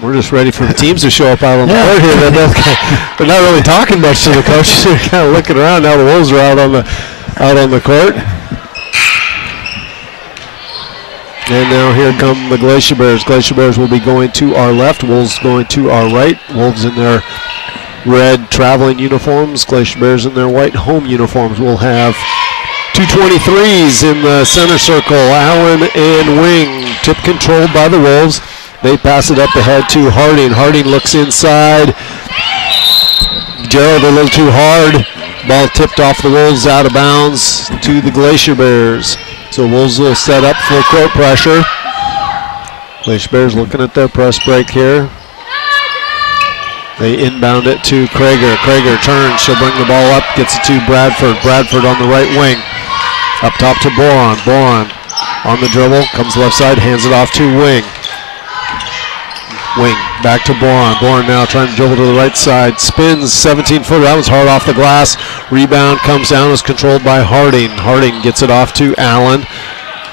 We're just ready for the teams to show up out on the court here. They're not really talking much to the coaches. They're kind of looking around. Now the Wolves are out on the court. And now here come the Glacier Bears. Glacier Bears will be going to our left. Wolves going to our right. Wolves in their red traveling uniforms. Glacier Bears in their white home uniforms. We'll have 223s in the center circle. Allen and Wing. Tip controlled by the Wolves. They pass it up ahead to Harding. Harding looks inside. Gerald a little too hard. Ball tipped off the Wolves out of bounds to the Glacier Bears. So Wolves will set up full court pressure. Glacier Bears looking at their press break here. They inbound it to Krager. Krager turns. She'll bring the ball up. Gets it to Bradford. Bradford on the right wing. Up top to Boron. Boron on the dribble. Comes left side. Hands it off to Wing. Wing back to Boron. Boron now trying to dribble to the right side. Spins 17-footer. That was hard off the glass. Rebound comes down. Is controlled by Harding. Harding gets it off to Allen.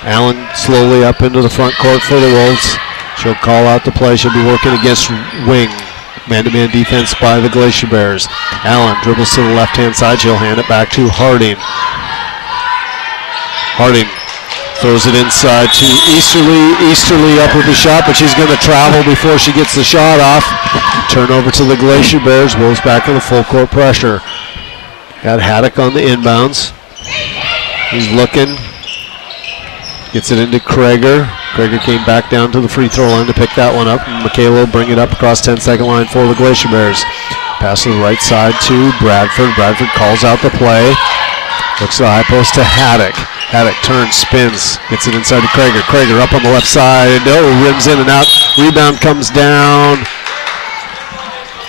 Allen slowly up into the front court for the Wolves. She'll call out the play. She'll be working against Wing. Man-to-man defense by the Glacier Bears. Allen dribbles to the left-hand side. She'll hand it back to Harding. Harding throws it inside to Easterly. Easterly up with the shot, but she's going to travel before she gets the shot off. Turnover to the Glacier Bears. Wolves back in the full court pressure. Got Haddock on the inbounds. He's looking. Gets it into Krager. Krager came back down to the free throw line to pick that one up. Makayla will bring it up across 10-second line for the Glacier Bears. Pass to the right side to Bradford. Bradford calls out the play. Looks to the high post to Haddock. Haddock turns, spins, gets it inside to Krager. Krager up on the left side. Oh, rims in and out. Rebound comes down.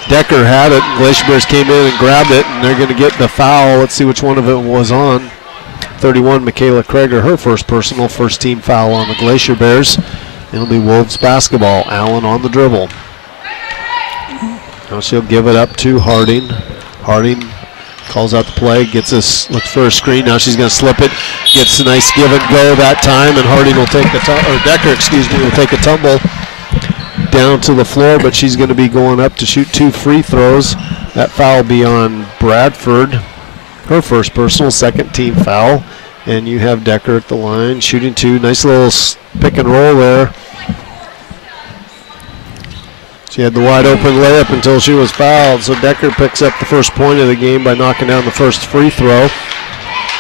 Decker had it. Glacier Bears came in and grabbed it, and they're going to get the foul. Let's see which one of it was on. 31, Makayla Krager, her first personal, first team foul on the Glacier Bears. It'll be Wolves basketball. Allen on the dribble. Now she'll give it up to Harding. Harding calls out the play, gets us, looks for a screen. Now she's going to slip it. Gets a nice give and go that time, and Harding will take the Decker, will take a tumble down to the floor, but she's going to be going up to shoot 2 free throws. That foul will be on Bradford, her first personal, second team foul. And you have Decker at the line shooting 2. Nice little pick and roll there. She had the wide open layup until she was fouled. So Decker picks up the first point of the game by knocking down the first free throw.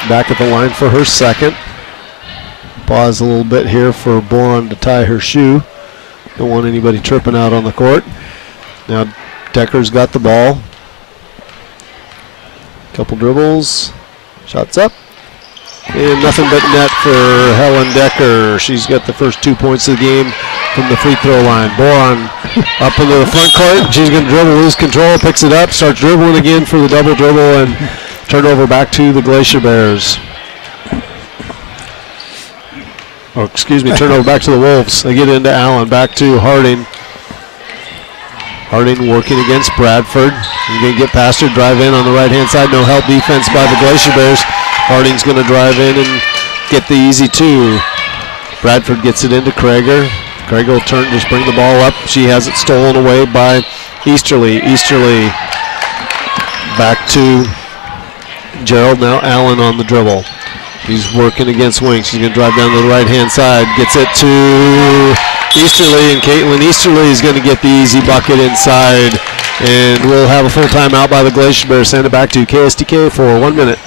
Back at the line for her second. Pause a little bit here for Boron to tie her shoe. Don't want anybody tripping out on the court. Now Decker's got the ball. Couple dribbles. Shots up. And nothing but net for Helen Decker. She's got the first 2 points of the game from the free throw line. Boron up into the front court. She's going to dribble, lose control, picks it up, starts dribbling again for the double dribble, and turnover back to the Glacier Bears. Turnover back to the Wolves. They get into Allen, back to Harding. Harding working against Bradford. He's going to get past her, drive in on the right-hand side. No help defense by the Glacier Bears. Harding's going to drive in and get the easy 2. Bradford gets it into Krager. Krager will turn, just bring the ball up. She has it stolen away by Easterly. Easterly back to Gerald. Now Allen on the dribble. He's working against Wing. She's going to drive down to the right-hand side. Gets it to Easterly, and Caitlin Easterly is going to get the easy bucket inside. And we'll have a full timeout by the Glacier Bears. Send it back to KSTK for 1 minute.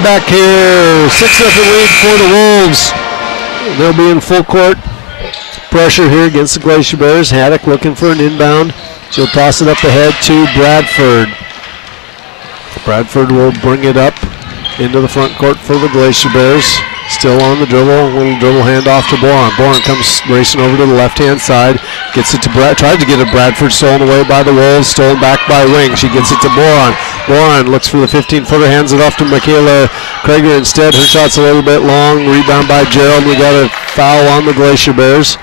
it back here. 6-0 lead for the Wolves. They'll be in full court pressure here against the Glacier Bears. Haddock looking for an inbound. She'll toss it up ahead to Bradford. Bradford will bring it up into the front court for the Glacier Bears. Still on the dribble, a little dribble handoff to Boron. Boron comes racing over to the left-hand side, gets it to tried to get it Bradford, stolen away by the Wolves, stolen back by Wing. She gets it to Boron. Boron looks for the 15-footer, hands it off to Makayla Krieger instead. Her shot's a little bit long, rebound by Gerald. We got a foul on the Glacier Bears.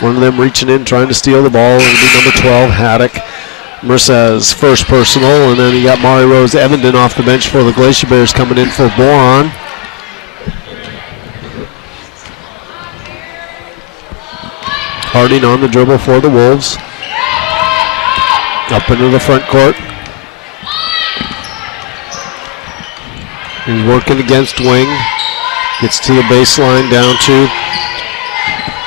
One of them reaching in, trying to steal the ball. It'll be number 12, Haddock. Mercez first personal, and then you got Mari Rose Evenden off the bench for the Glacier Bears coming in for Boron. Harding on the dribble for the Wolves. Up into the front court. He's working against Wing. Gets to the baseline down to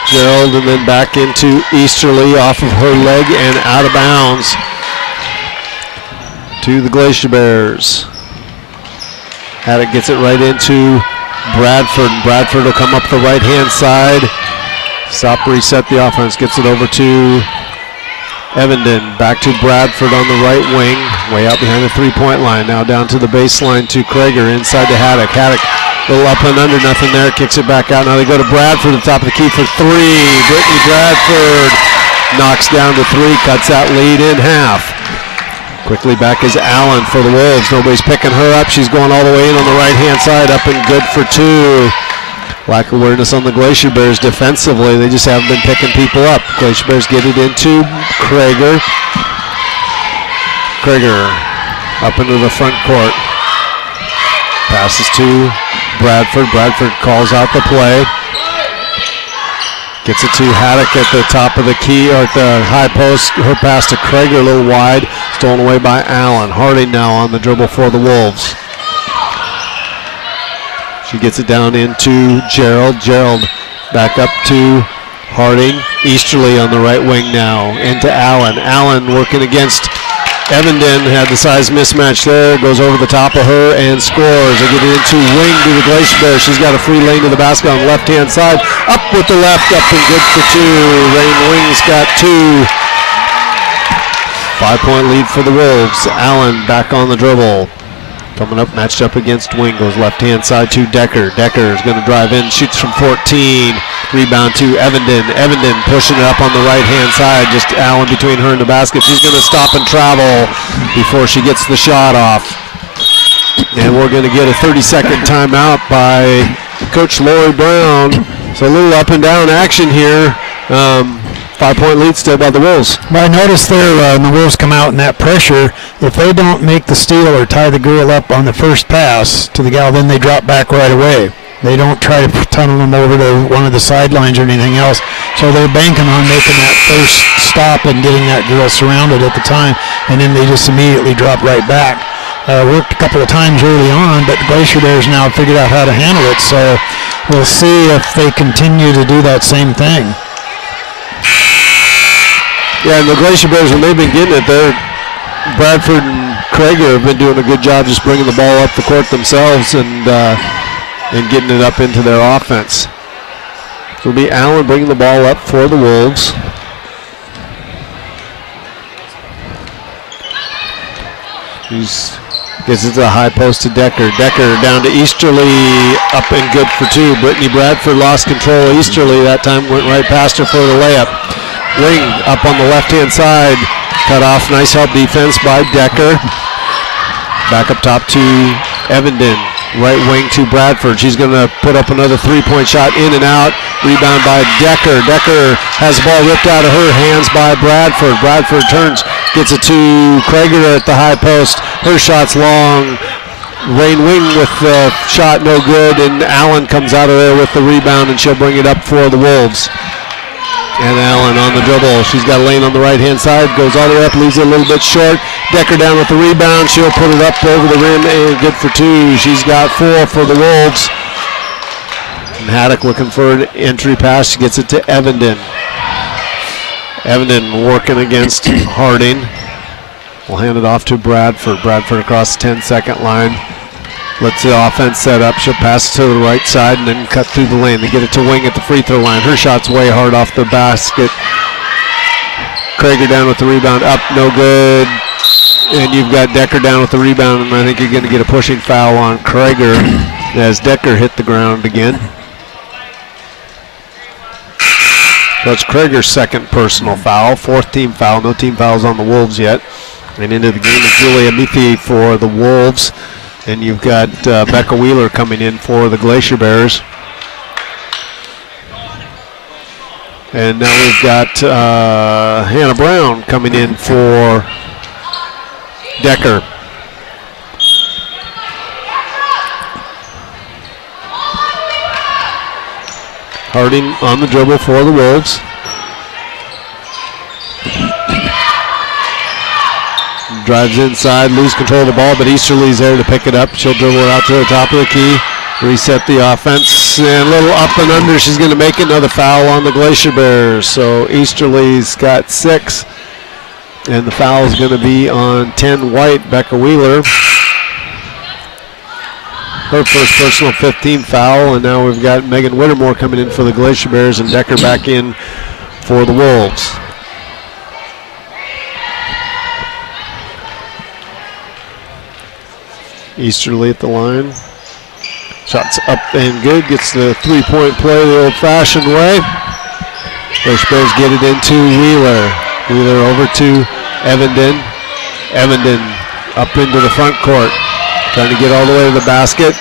Gerald and then back into Easterly off of her leg and out of bounds to the Glacier Bears. Haddock gets it right into Bradford. Bradford will come up the right-hand side. Stop, reset the offense. Gets it over to Evenden. Back to Bradford on the right wing. Way out behind the three-point line. Now down to the baseline to Krieger. Inside to Haddock. Haddock a little up and under, nothing there. Kicks it back out. Now they go to Bradford at the top of the key for three. Brittney Bradford knocks down to three. Cuts that lead in half. Quickly back is Allen for the Wolves. Nobody's picking her up. She's going all the way in on the right-hand side. Up and good for two. Lack of awareness on the Glacier Bears defensively. They just haven't been picking people up. Glacier Bears get it into Krieger. Krieger up into the front court. Passes to Bradford. Bradford calls out the play. Gets it to Haddock at the top of the key, or at the high post. Her pass to Krieger a little wide. Stolen away by Allen. Harding now on the dribble for the Wolves. She gets it down into Gerald. Gerald back up to Harding. Easterly on the right wing now. Into Allen. Allen working against Evenden. Had the size mismatch there. Goes over the top of her and scores. They get it into Wing to the Glacier Bears. She's got a free lane to the basket on the left-hand side. Up with the left. Up and good for two. Rain Wing's got two. 5-point lead for the Wolves. Allen back on the dribble. Coming up, matched up against Wing. Goes left-hand side to Decker. Decker is going to drive in, shoots from 14. Rebound to Evenden. Evenden pushing it up on the right-hand side. Just Allen between her and the basket. She's going to stop and travel before she gets the shot off. And we're going to get a 30-second timeout by Coach Lori Brown. So a little up and down action here. 5-point lead still by the Wolves. Well, I noticed there when the Wolves come out in that pressure, if they don't make the steal or tie the girl up on the first pass to the gal, then they drop back right away. They don't try to tunnel them over to one of the sidelines or anything else. So they're banking on making that first stop and getting that girl surrounded at the time, and then they just immediately drop right back. Worked a couple of times early on, but the Glacier Bears now figured out how to handle it. So we'll see if they continue to do that same thing. Yeah, and the Glacier Bears, when they've been getting it there, Bradford and Krieger have been doing a good job just bringing the ball up the court themselves and getting it up into their offense. So it'll be Allen bringing the ball up for the Wolves. Gets it to the high post to Decker. Decker down to Easterly, up and good for two. Brittney Bradford lost control. Easterly that time went right past her for the layup. Wing up on the left-hand side. Cut off. Nice help defense by Decker. Back up top to Evenden. Right wing to Bradford. She's going to put up another three-point shot in and out. Rebound by Decker. Decker has the ball ripped out of her hands by Bradford. Bradford turns, gets it to Krieger at the high post. Her shot's long. Rain Wing with the shot no good, and Allen comes out of there with the rebound, and she'll bring it up for the Wolves. And Allen on the dribble. She's got a lane on the right-hand side. Goes all the way up, leaves it a little bit short. Decker down with the rebound. She'll put it up over the rim and good for two. She's got 4 for the Wolves. And Haddock looking for an entry pass. She gets it to Evenden. Evenden working against Harding. We'll hand it off to Bradford. Bradford across the 10-second line. Lets the offense set up. She'll pass it to the right side and then cut through the lane. They get it to Wing at the free throw line. Her shot's way hard off the basket. Krager down with the rebound. Up, no good. And you've got Decker down with the rebound, and I think you're going to get a pushing foul on Krager as Decker hit the ground again. That's Krager's second personal foul, fourth team foul. No team fouls on the Wolves yet. And into the game is Julia Mithi for the Wolves. And you've got Becca Wheeler coming in for the Glacier Bears. And now we've got Hannah Brown coming in for Decker. Harding on the dribble for the Wolves. Drives inside, lose control of the ball, but Easterly's there to pick it up. She'll dribble it out to the top of the key, reset the offense, and a little up and under. She's going to make another foul on the Glacier Bears. So Easterly's got 6, and the foul is going to be on 10 White, Becca Wheeler. Her first personal 15 foul, and now we've got Megan Whittemore coming in for the Glacier Bears and Decker back in for the Wolves. Easterly at the line. Shots up and good. Gets the three-point play the old-fashioned way. Glacier Bears get it into Wheeler. Wheeler over to Evenden. Evenden up into the front court. Trying to get all the way to the basket.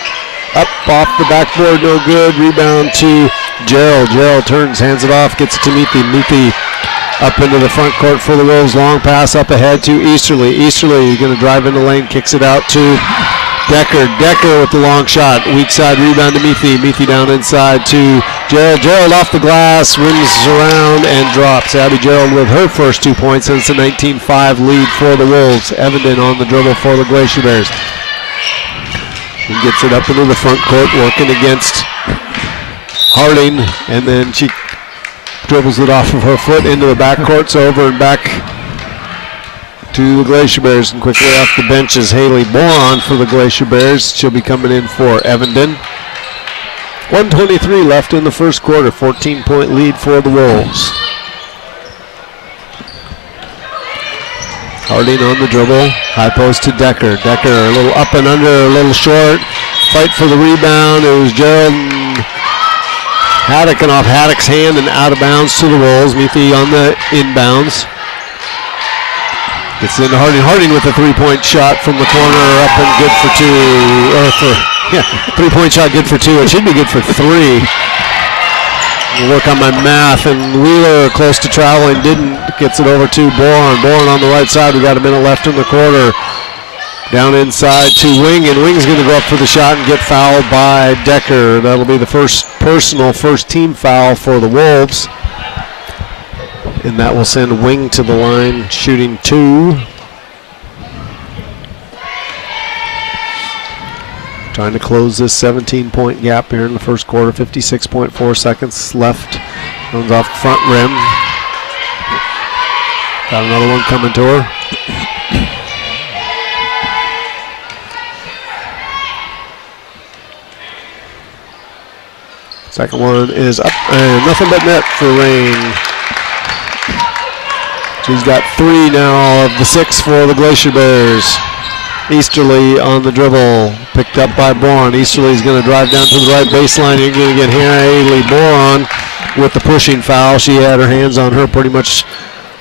Up off the backboard, no good. Rebound to Gerald. Gerald turns, hands it off, gets it to Mithi. Mithi up into the front court for the Wolves. Long pass up ahead to Easterly. Easterly going to drive in the lane, kicks it out to Decker. Decker with the long shot. Weak side rebound to Mithi. Mithi down inside to Gerald. Gerald off the glass, rims around and drops. Abby Gerald with her first 2 points, and it's a 19-5 lead for the Wolves. Evenden on the dribble for the Glacier Bears. He gets it up into the front court, working against Harding, and then she dribbles it off of her foot into the backcourt. So over and back to the Glacier Bears, and quickly off the bench is Haley Boron for the Glacier Bears. She'll be coming in for Evenden. 1:23 left in the first quarter, 14-point lead for the Wolves. Harding on the dribble, high post to Decker. Decker a little up and under, a little short. Fight for the rebound. It was Gerald Haddock and off Haddock's hand and out of bounds to the Wolves. Mithi on the inbounds. Gets into Harding. Harding with a three-point shot from the corner, up and good for 2. Three-point shot good for 2. It should be good for 3. We'll work on my math, and Wheeler close to traveling, didn't. Gets it over to Bourne. Bourne on the right side. We got a minute left in the quarter. Down inside to Wing, and Wing's going to go up for the shot and get fouled by Decker. That'll be the first personal, first team foul for the Wolves. And that will send Wing to the line, shooting 2. Trying to close this 17-point gap here in the first quarter. 56.4 seconds left. Runs off the front rim. Got another one coming to her. Second one is up, and nothing but net for Rain. She's got 3 now of the 6 for the Glacier Bears. Easterly on the dribble, picked up by Bourne. Easterly's going to drive down to the right baseline. You're going to get Haley Bourne with the pushing foul. She had her hands on her pretty much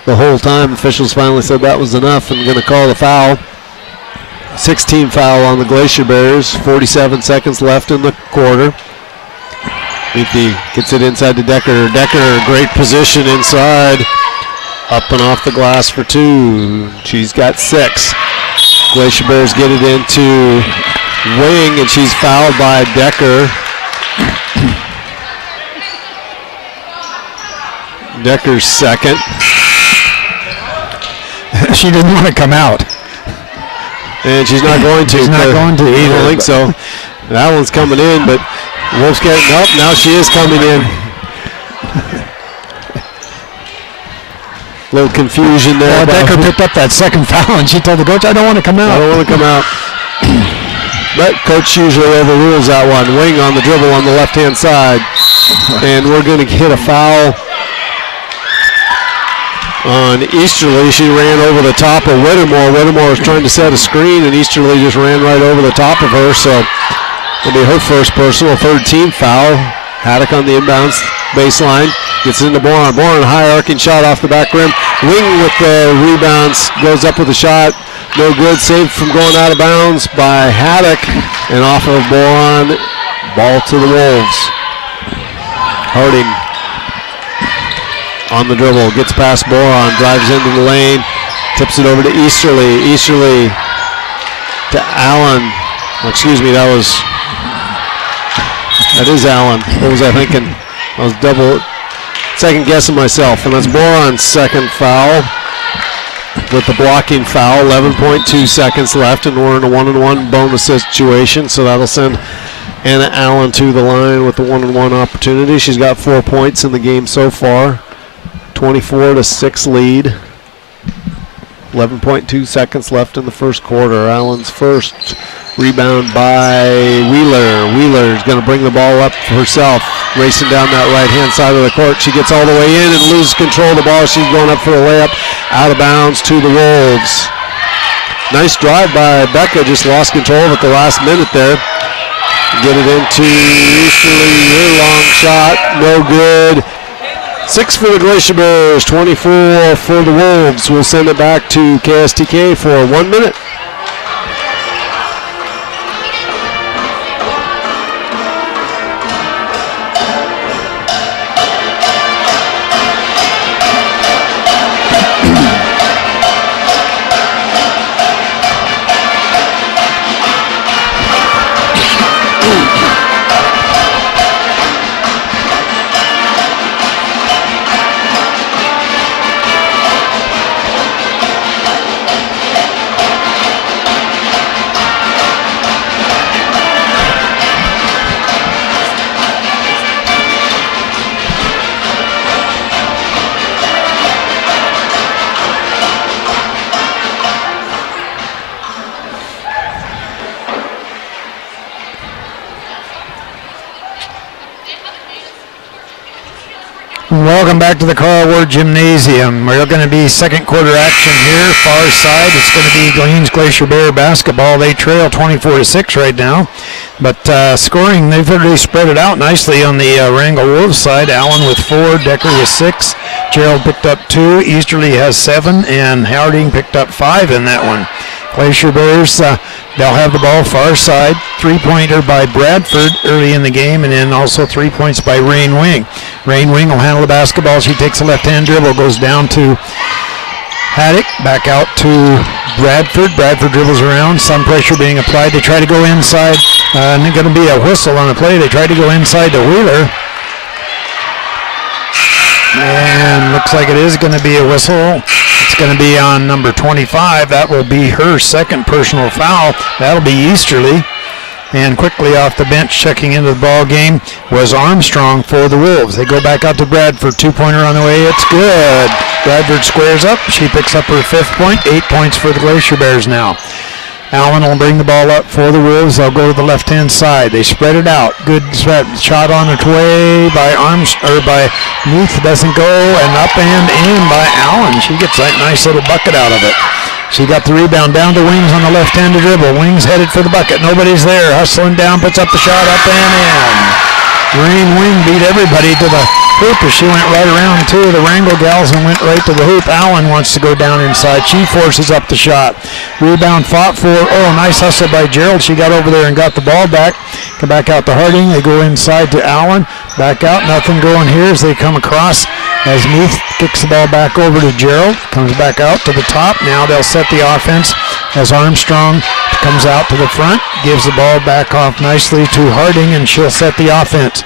the whole time. Officials finally said that was enough and going to call the foul. 16 foul on the Glacier Bears. 47 seconds left in the quarter. Mithi gets it inside to Decker. Decker, great position inside. Up and off the glass for 2. She's got 6. Glacier Bears get it into Wing, and she's fouled by Decker. Decker's second. She didn't want to come out. And she's not going to. She's not going to either. I don't think so. That one's coming in, but Wolves getting up. Now she is coming in. Little confusion there. Decker picked up that second foul, and she told the coach, I don't want to come out. I don't want to come out. But coach usually overrules that one. Wing on the dribble on the left-hand side. And we're going to hit a foul on Easterly. She ran over the top of Whittemore. Whittemore was trying to set a screen, and Easterly just ran right over the top of her. So it'll be her first personal, third team foul. Haddock on the inbounds baseline. Gets into Boron. Boron, high arcing shot off the back rim. Wing with the rebounds. Goes up with a shot. No good. Saved from going out of bounds by Haddock. And off of Boron. Ball to the Wolves. Harding on the dribble. Gets past Boron. Drives into the lane. Tips it over to Easterly. Easterly to Allen. Excuse me, that is Allen. What was I thinking? I was second guessing myself. And that's Boron's second foul with the blocking foul. 11.2 seconds left, and we're in a 1-on-1 bonus situation. So that'll send Anna Allen to the line with the 1-on-1 opportunity. She's got 4 points in the game so far. 24-6 lead. 11.2 seconds left in the first quarter. Allen's first. Rebound by Wheeler. Wheeler is going to bring the ball up herself, racing down that right-hand side of the court. She gets all the way in and loses control of the ball. She's going up for the layup, out of bounds to the Wolves. Nice drive by Becca, just lost control of it the last minute there. Get it into Easterly, her long shot, no good. 6 for the Glacier Bears, 24 for the Wolves. We'll send it back to KSTK for 1 minute. Welcome back to the Karl Gymnasium. We're going to be second quarter action here. Far side, it's going to be Haines Glacier Bear basketball. They trail 24-6 right now. But scoring, they've already spread it out nicely on the Wrangell Wolves side. Allen with 4, Decker with 6, Gerald picked up 2, Easterly has 7, and Harding picked up 5 in that one. Glacier Bears, they'll have the ball far side. 3-pointer by Bradford early in the game, and then also 3 points by Rain Wing. Rain Wing will handle the basketball. She takes a left-hand dribble, goes down to Haddock, back out to Bradford. Bradford dribbles around, some pressure being applied. They try to go inside, and there's going to be a whistle on the play. They try to go inside to Wheeler. And looks like it is going to be a whistle. It's going to be on number 25. That will be her second personal foul. That'll be Easterly. And quickly off the bench, checking into the ball game, was Armstrong for the Wolves. They go back out to Bradford. 2-pointer on the way. It's good. Bradford squares up. She picks up her 5th point. 8 points for the Glacier Bears now. Allen will bring the ball up for the Wolves. They'll go to the left-hand side. They spread it out. Good shot on its way by Muth. Doesn't go, and up and in by Allen. She gets that nice little bucket out of it. She got the rebound down to Wings on the left-handed dribble. Wings headed for the bucket. Nobody's there. Hustling down, puts up the shot, up and in. Rain Wing beat everybody to the hoop as she went right around 2 of the Wrangell gals and went right to the hoop. Allen wants to go down inside. She forces up the shot. Rebound fought for. Oh, nice hustle by Gerald. She got over there and got the ball back. Come back out to Harding. They go inside to Allen. Back out. Nothing going here as they come across as Muth kicks the ball back over to Gerald. Comes back out to the top. Now they'll set the offense as Armstrong comes out to the front. Gives the ball back off nicely to Harding, and she'll set the offense.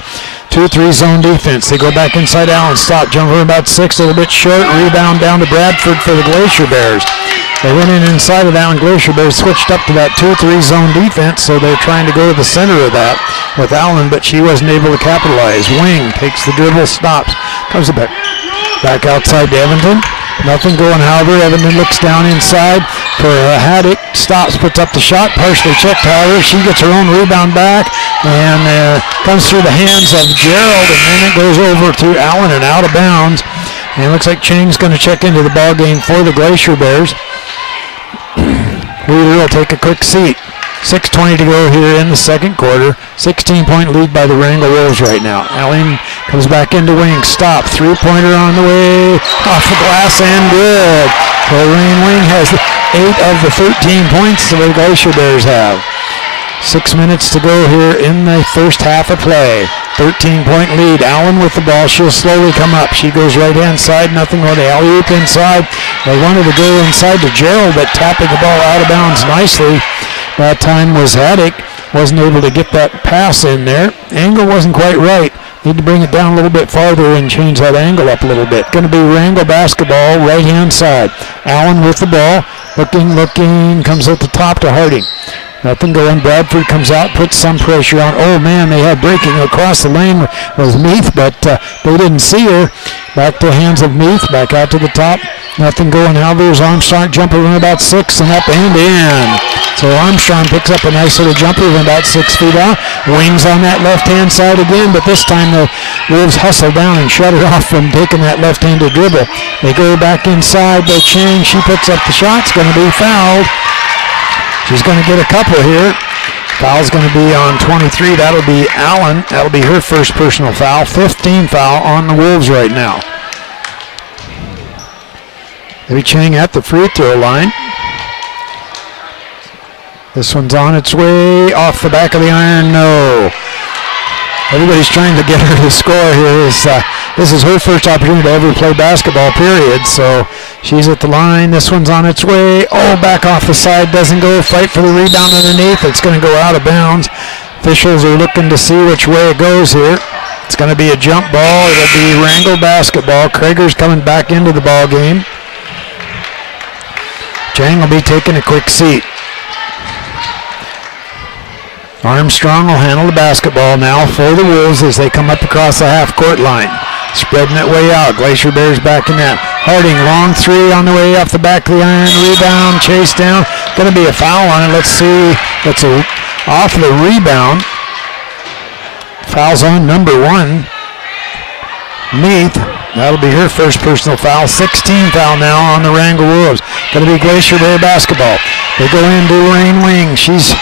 2-3 zone defense. They go back inside Allen. Stop. Jumper about 6. A little bit short. Rebound down to Bradford for the Glacier Bears. They went in inside of that one. Glacier Bears switched up to that 2-3 zone defense, so they're trying to go to the center of that with Allen, but she wasn't able to capitalize. Wing takes the dribble, stops, comes back outside to Evanton. Nothing going, however. Evanston looks down inside for Haddock. Stops, puts up the shot. Partially checked, however. She gets her own rebound back and comes through the hands of Gerald, and then it goes over to Allen and out of bounds. And it looks like Chang's going to check into the ball game for the Glacier Bears. Wheeler will take a quick seat. 6:20 to go here in the second quarter. 16-point lead by the Wrangell Wolves right now. Allen comes back into wing. Stop. Three-pointer on the way. Off the glass and good. So Rain Wing has 8 of the 13 points the Glacier Bears have. 6 minutes to go here in the first half of play. 13-point lead. Allen with the ball. She'll slowly come up. She goes right-hand side. Nothing on the alley-oop inside. They wanted to go inside to Gerald, but tapping the ball out of bounds nicely. That time was Haddock. Wasn't able to get that pass in there. Angle wasn't quite right. Need to bring it down a little bit farther and change that angle up a little bit. Going to be Wrangell basketball, right-hand side. Allen with the ball. Looking. Comes at the top to Harding. Nothing going. Bradford comes out, puts some pressure on. Oh, man, they had breaking across the lane was Meath, but they didn't see her. Back to the hands of Meath, back out to the top. Nothing going. There's Armstrong jumper from about 6 and up and in. So Armstrong picks up a nice little jumper from about 6 feet out. Wings on that left-hand side again, but this time the Wolves hustle down and shut it off from taking that left-handed dribble. They go back inside by Chang. She puts up the shot. It's going to be fouled. She's going to get a couple here. Foul's going to be on 23. That'll be Allen. That'll be her first personal foul. 15 foul on the Wolves right now. Maybe Chang at the free throw line. This one's on its way off the back of the iron. No. Everybody's trying to get her to score here. This is her first opportunity to ever play basketball, period. So she's at the line. This one's on its way. Oh, back off the side. Doesn't go. Fight for the rebound underneath. It's going to go out of bounds. Officials are looking to see which way it goes here. It's going to be a jump ball. It'll be Wrangell basketball. Krager's coming back into the ball game. Chang will be taking a quick seat. Armstrong will handle the basketball now for the Wolves as they come up across the half-court line. Spreading it way out. Glacier Bears back in that. Harding, long three on the way off the back of the iron. Rebound, chase down. Going to be a foul on it. Let's see. That's off the rebound. Foul's on number 1. Meath. That'll be her first personal foul. 16 foul now on the Wrangell Wolves. Going to be Glacier Bear basketball. They go into Rain Wing. She's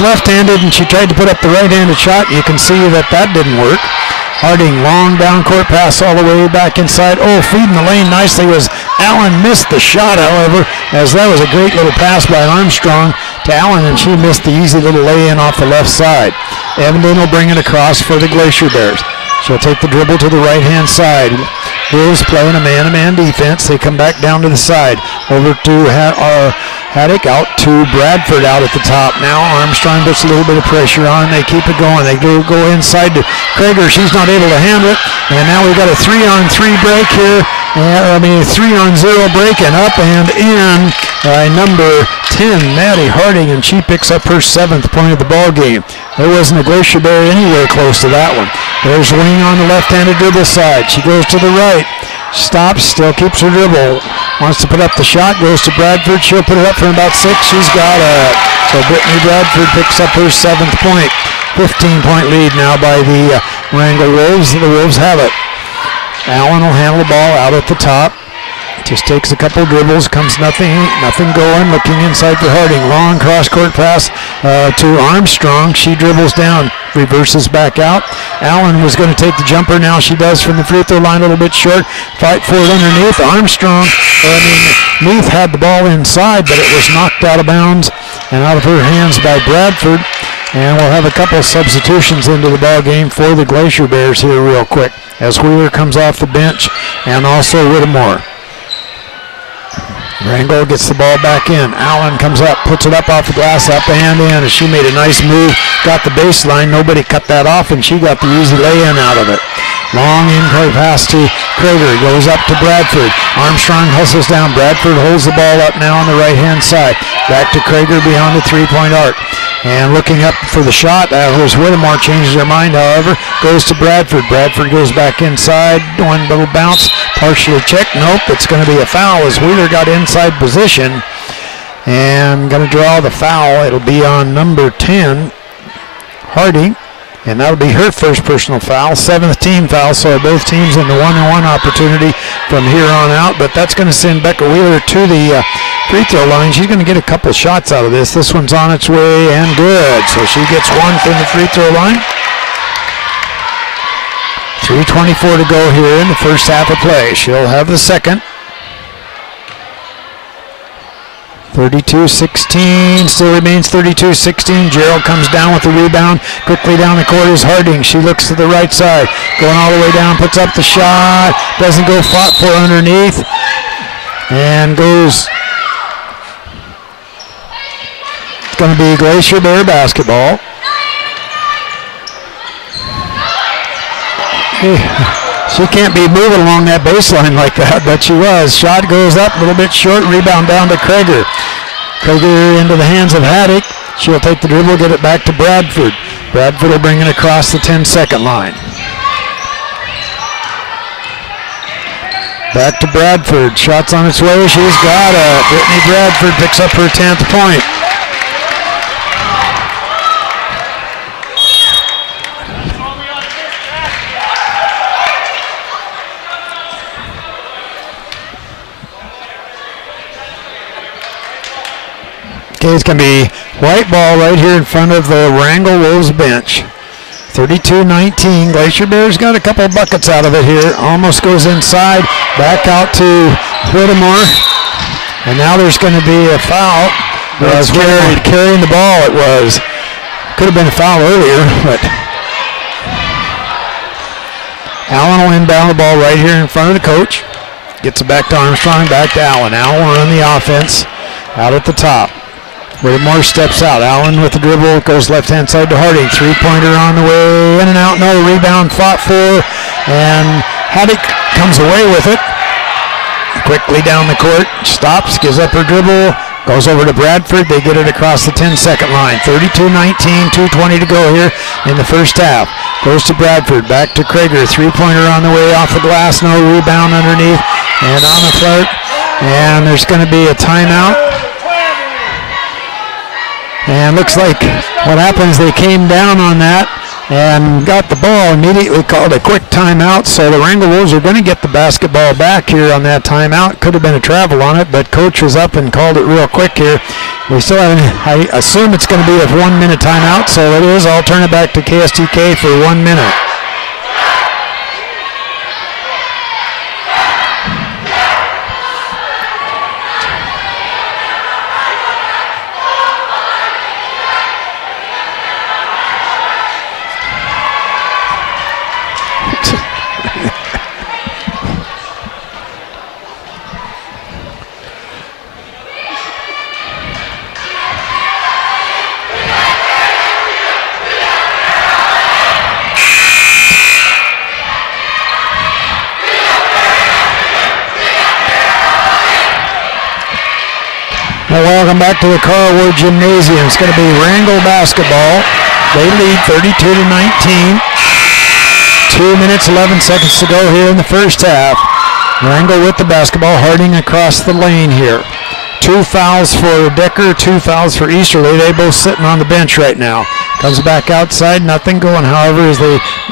left-handed and she tried to put up the right-handed shot. You can see that didn't work. Harding, long down court pass all the way back inside. Oh, feeding the lane nicely was Allen. Missed the shot, however, as that was a great little pass by Armstrong to Allen, and she missed the easy little lay-in off the left side. Evanston will bring it across for the Glacier Bears. She'll take the dribble to the right-hand side. Wolves playing a man-to-man defense. They come back down to the side. Over to Haddock, out to Bradford out at the top. Now Armstrong puts a little bit of pressure on. They keep it going. They go inside to Krager. She's not able to handle it. And now we've got a 3-on-3 break here. 3-on-0 break and up and in by number 10, Maddie Harding, and she picks up her 7th point of the ball game. There wasn't a Glacier Bear anywhere close to that one. There's Wing on the left-handed dribble side. She goes to the right. Stops, still keeps her dribble. Wants to put up the shot, goes to Bradford. She'll put it up from about 6. She's got it. So Brittney Bradford picks up her 7th point. 15-point lead now by the Wrangell Wolves. The Wolves have it. Allen will handle the ball out at the top. Just takes a couple dribbles, comes nothing going. Looking inside for Harding. Long cross-court pass to Armstrong. She dribbles down, reverses back out. Allen was going to take the jumper. Now she does from the free throw line, a little bit short. Fight for it underneath. Meath had the ball inside, but it was knocked out of bounds and out of her hands by Bradford. And we'll have a couple substitutions into the ball game for the Glacier Bears here real quick as Wheeler comes off the bench and also Whittemore. Wrangell gets the ball back in. Allen comes up, puts it up off the glass, up and in. And she made a nice move, got the baseline. Nobody cut that off, and she got the easy lay-in out of it. Long in-court pass to Krager. Goes up to Bradford. Armstrong hustles down. Bradford holds the ball up now on the right-hand side. Back to Krager behind the three-point arc. And looking up for the shot, here's Whittemore, changes her mind, however, goes to Bradford. Bradford goes back inside, one little bounce, partially checked. Nope, it's going to be a foul as Wheeler got inside position. And going to draw the foul. It'll be on number 10, Hardy. And that'll be her first personal foul, 7th team foul, so both teams in the 1-on-1 opportunity from here on out. But that's going to send Becca Wheeler to the free throw line. She's going to get a couple shots out of this. This one's on its way and good. So she gets one from the free throw line. 3:24 to go here in the first half of play. She'll have the second. 32-16, still remains 32-16. Gerald comes down with the rebound. Quickly down the court is Harding. She looks to the right side. Going all the way down, puts up the shot. Doesn't go fought for underneath. And goes. It's going to be Glacier Bear basketball. She can't be moving along that baseline like that, but she was. Shot goes up, a little bit short, rebound down to Krager. Krager into the hands of Haddock. She'll take the dribble, get it back to Bradford. Bradford will bring it across the 10-second line. Back to Bradford. Shots on its way. She's got it. Brittney Bradford picks up her 10th point. Okay, it's going to be white ball right here in front of the Wrangell Wolves bench. 32-19. Glacier Bears got a couple of buckets out of it here. Almost goes inside. Back out to Whittemore. And now there's going to be a foul. As Whittemore carrying the ball, it was. Could have been a foul earlier, but Allen will inbound the ball right here in front of the coach. Gets it back to Armstrong, back to Allen. Allen will run the offense out at the top. Whittemore steps out. Allen with the dribble, goes left-hand side to Harding. Three-pointer on the way, in and out, no rebound, fought for, and Haddock comes away with it. Quickly down the court, stops, gives up her dribble, goes over to Bradford. They get it across the 10-second line. 32-19, 2:20 to go here in the first half. Goes to Bradford, back to Krager. Three-pointer on the way off the glass, no rebound underneath, and on the flirt. And there's going to be a timeout. And looks like what happens, they came down on that and got the ball, immediately called a quick timeout. So the Wrangell Wolves are going to get the basketball back here on that timeout. Could have been a travel on it, but coach was up and called it real quick here. We still haven't, I assume it's going to be a 1 minute timeout, so it is. I'll turn it back to KSTK for 1 minute. Welcome back to the Karl Gymnasium. It's going to be Wrangell basketball. They lead 32-19. 2 minutes, 11 seconds to go here in the first half. Wrangell with the basketball. Harding across the lane here. 2 fouls for Decker, 2 fouls for Easterly. They both sitting on the bench right now. Comes back outside, nothing going. However, as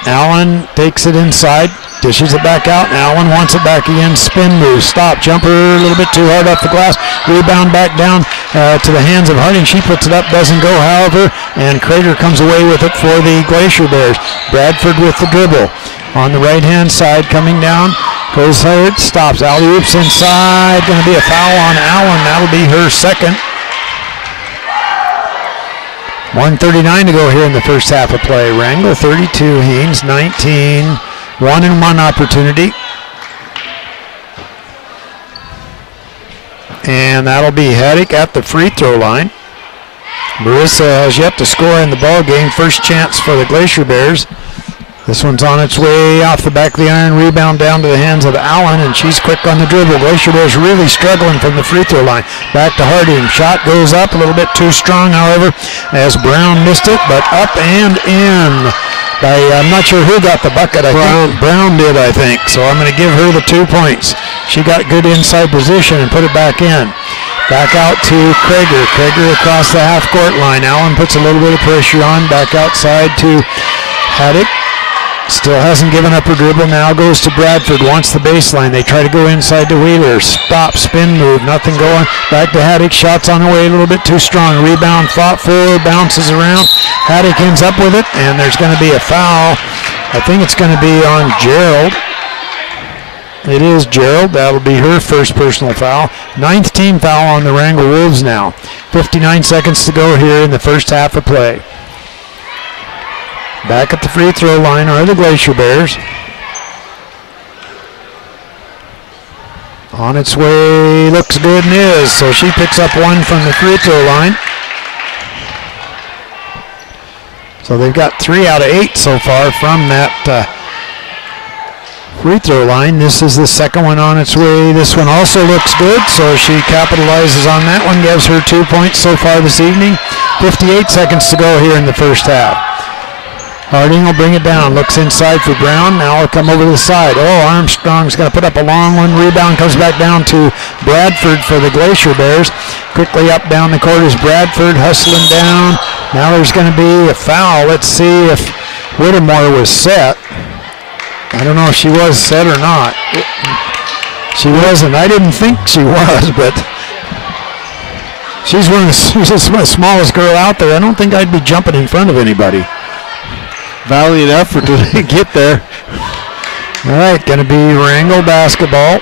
Allen takes it inside, dishes it back out, and Allen wants it back again. Spin move, stop, jumper a little bit too hard off the glass. Rebound back down to the hands of Harding. She puts it up, doesn't go, however, and Krager comes away with it for the Glacier Bears. Bradford with the dribble. On the right-hand side, coming down, goes hurt, stops. Alley-oops inside, going to be a foul on Allen. That'll be her second. 1:39 to go here in the first half of play. Wrangell 32, Haines 19. 1-and-1 opportunity. And that'll be Haddock at the free throw line. Marissa has yet to score in the ball game. First chance for the Glacier Bears. This one's on its way off the back of the iron, rebound down to the hands of Allen, and she's quick on the dribble. Glacier Bears really struggling from the free throw line. Back to Harding. Shot goes up, a little bit too strong, however, as Brown missed it, but up and in. I'm not sure who got the bucket. I think Brown did, I think. So I'm going to give her the 2 points. She got good inside position and put it back in. Back out to Krager. Krager across the half-court line. Allen puts a little bit of pressure on. Back outside to Haddock. Still hasn't given up her dribble. Now goes to Bradford. Wants the baseline. They try to go inside to Wheeler. Stop, spin move. Nothing going. Back to Haddock. Shots on the way. A little bit too strong. Rebound fought for. Bounces around. Haddock ends up with it. And there's going to be a foul. I think it's going to be on Gerald. It is Gerald. That'll be her first personal foul. 9th team foul on the Wrangell Wolves now. 59 seconds to go here in the first half of play. Back at the free throw line are the Glacier Bears. On its way, looks good and is. So she picks up one from the free throw line. So they've got 3 out of 8 so far from that free throw line. This is the second one on its way. This one also looks good, so she capitalizes on that one, gives her 2 points so far this evening. 58 seconds to go here in the first half. Harding will bring it down, looks inside for Brown. Now will come over to the side. Armstrong's going to put up a long one. Rebound comes back down to Bradford for the Glacier Bears. Quickly up down the court is Bradford, hustling down. Now there's going to be a foul. Let's see if Whittemore was set. I don't know if she was set or not. She wasn't. I didn't think she was, but she's the smallest girl out there. I don't think I'd be jumping in front of anybody. Valiant effort to get there. All right, going to be Wrangell basketball.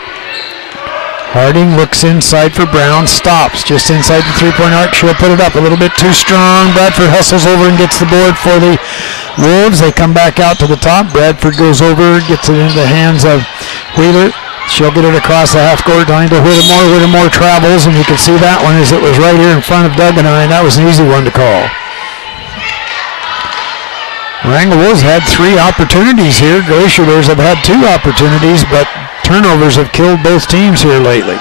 Harding looks inside for Brown, stops just inside the three-point arc. She'll put it up a little bit too strong. Bradford hustles over and gets the board for the Wolves. They come back out to the top. Bradford goes over, gets it into the hands of Wheeler. She'll get it across the half-court line to Whittemore. Whittemore travels, and you can see that one as it was right here in front of Doug and I, and that was an easy one to call. Wrangell Wolves had 3 opportunities here. Glacier Bears have had 2 opportunities, but turnovers have killed both teams here lately.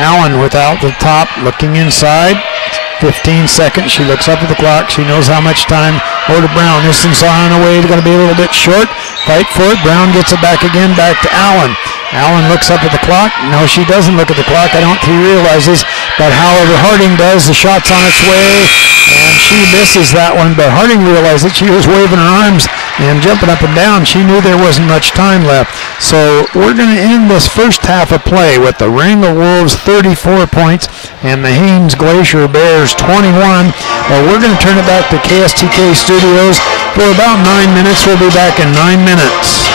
Allen without the top, looking inside. 15 seconds. She looks up at the clock. She knows how much time. Over to Brown. Distance on the way. Going to be a little bit short. Fight for it. Brown gets it back again. Back to Allen. Allen looks up at the clock. No, she doesn't look at the clock. I don't think he realizes. But however, Harding does. The shot's on its way. And she misses that one. But Harding realized that she was waving her arms and jumping up and down. She knew there wasn't much time left. So we're going to end this first half of play with the Wrangell Wolves 34 points and the Haines Glacier Bears 21. We're going to turn it back to KSTK Studios for about 9 minutes. We'll be back in 9 minutes.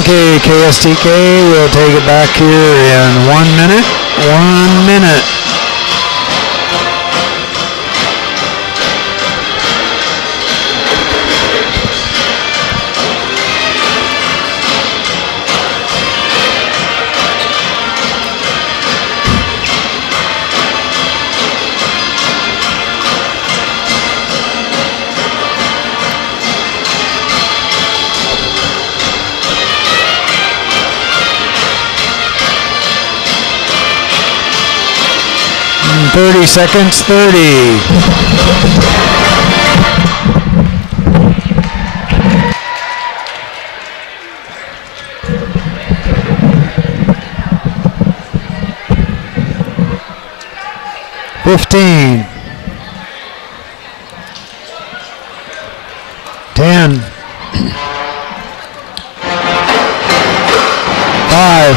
Okay, KSTK will take it back here in 1 minute. 1 minute. And 30 seconds, 30. $15. 10. 5.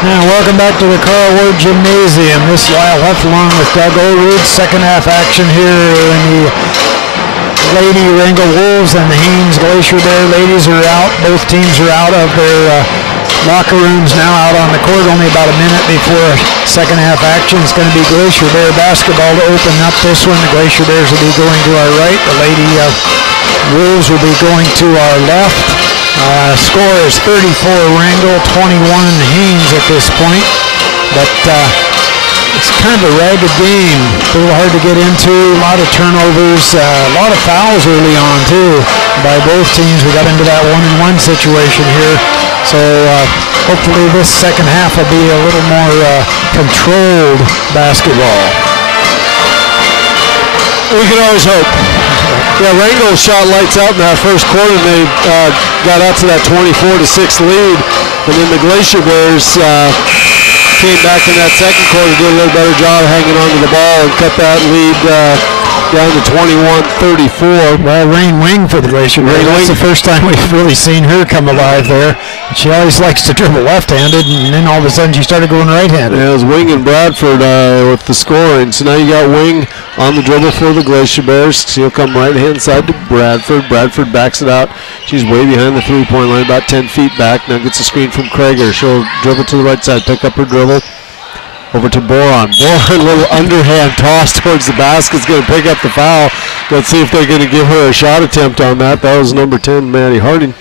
Now, welcome back to the Karl Gymnasium. This Lyle left along with Doug Oldridge. Second half action here in the Lady Wrangell Wolves and the Haines Glacier Bear ladies are out. Both teams are out of their locker rooms now, out on the court. Only about a minute before second half action. It's going to be Glacier Bear basketball to open up this one. The Glacier Bears will be going to our right. The Lady Wolves will be going to our left. Score is 34 Wrangell, 21 Haines at this point. But it's kind of a ragged game. A little hard to get into. A lot of turnovers. A lot of fouls early on, too, by both teams. We got into that 1-on-1 situation here. So hopefully this second half will be a little more controlled basketball. We can always hope. Yeah, Wrangell shot lights out in that first quarter. They got out to that 24-6 lead, and then the Glacier Bears came back in that second quarter, did a little better job hanging on to the ball and cut that lead down to 21-34. Well, Rain Wing for the Glacier Bears. That's the first time we've really seen her come alive there. She always likes to dribble left-handed, and then all of a sudden she started going right-handed. Yeah, it was Wing and Bradford with the scoring. So now you got Wing on the dribble for the Glacier Bears. She'll come right-hand side to Bradford. Bradford backs it out. She's way behind the three-point line, about 10 feet back. Now gets a screen from Krager. She'll dribble to the right side, pick up her dribble. Over to Boron. Boron, a little underhand toss towards the basket. Is going to pick up the foul. Let's see if they're going to give her a shot attempt on that. That was number 10, Maddie Harding.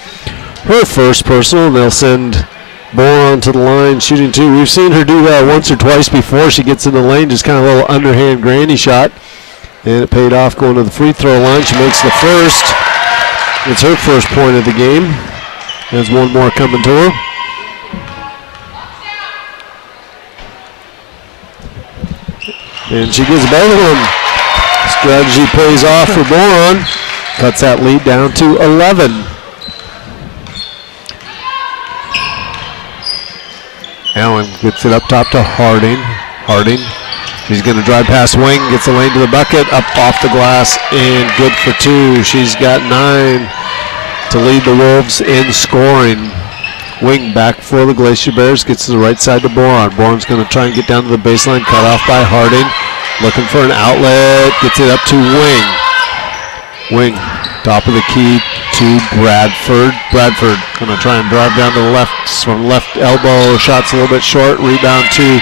Her first personal, and they'll send Boron to the line, shooting 2. We've seen her do that once or twice before. She gets in the lane, just kind of a little underhand granny shot. And it paid off going to the free throw line. She makes the first. It's her first point of the game. There's one more coming to her. And she gets both of them. Strategy pays off for Boron. Cuts that lead down to 11. Allen gets it up top to Harding. Harding, she's going to drive past Wing, gets the lane to the bucket, up off the glass, and good for 2. She's got 9 to lead the Wolves in scoring. Wing back for the Glacier Bears, gets to the right side to Boron. Boron's going to try and get down to the baseline, cut off by Harding. Looking for an outlet, gets it up to Wing. Wing, top of the key to Bradford. Bradford going to try and drive down to the left from left elbow. Shot's a little bit short. Rebound to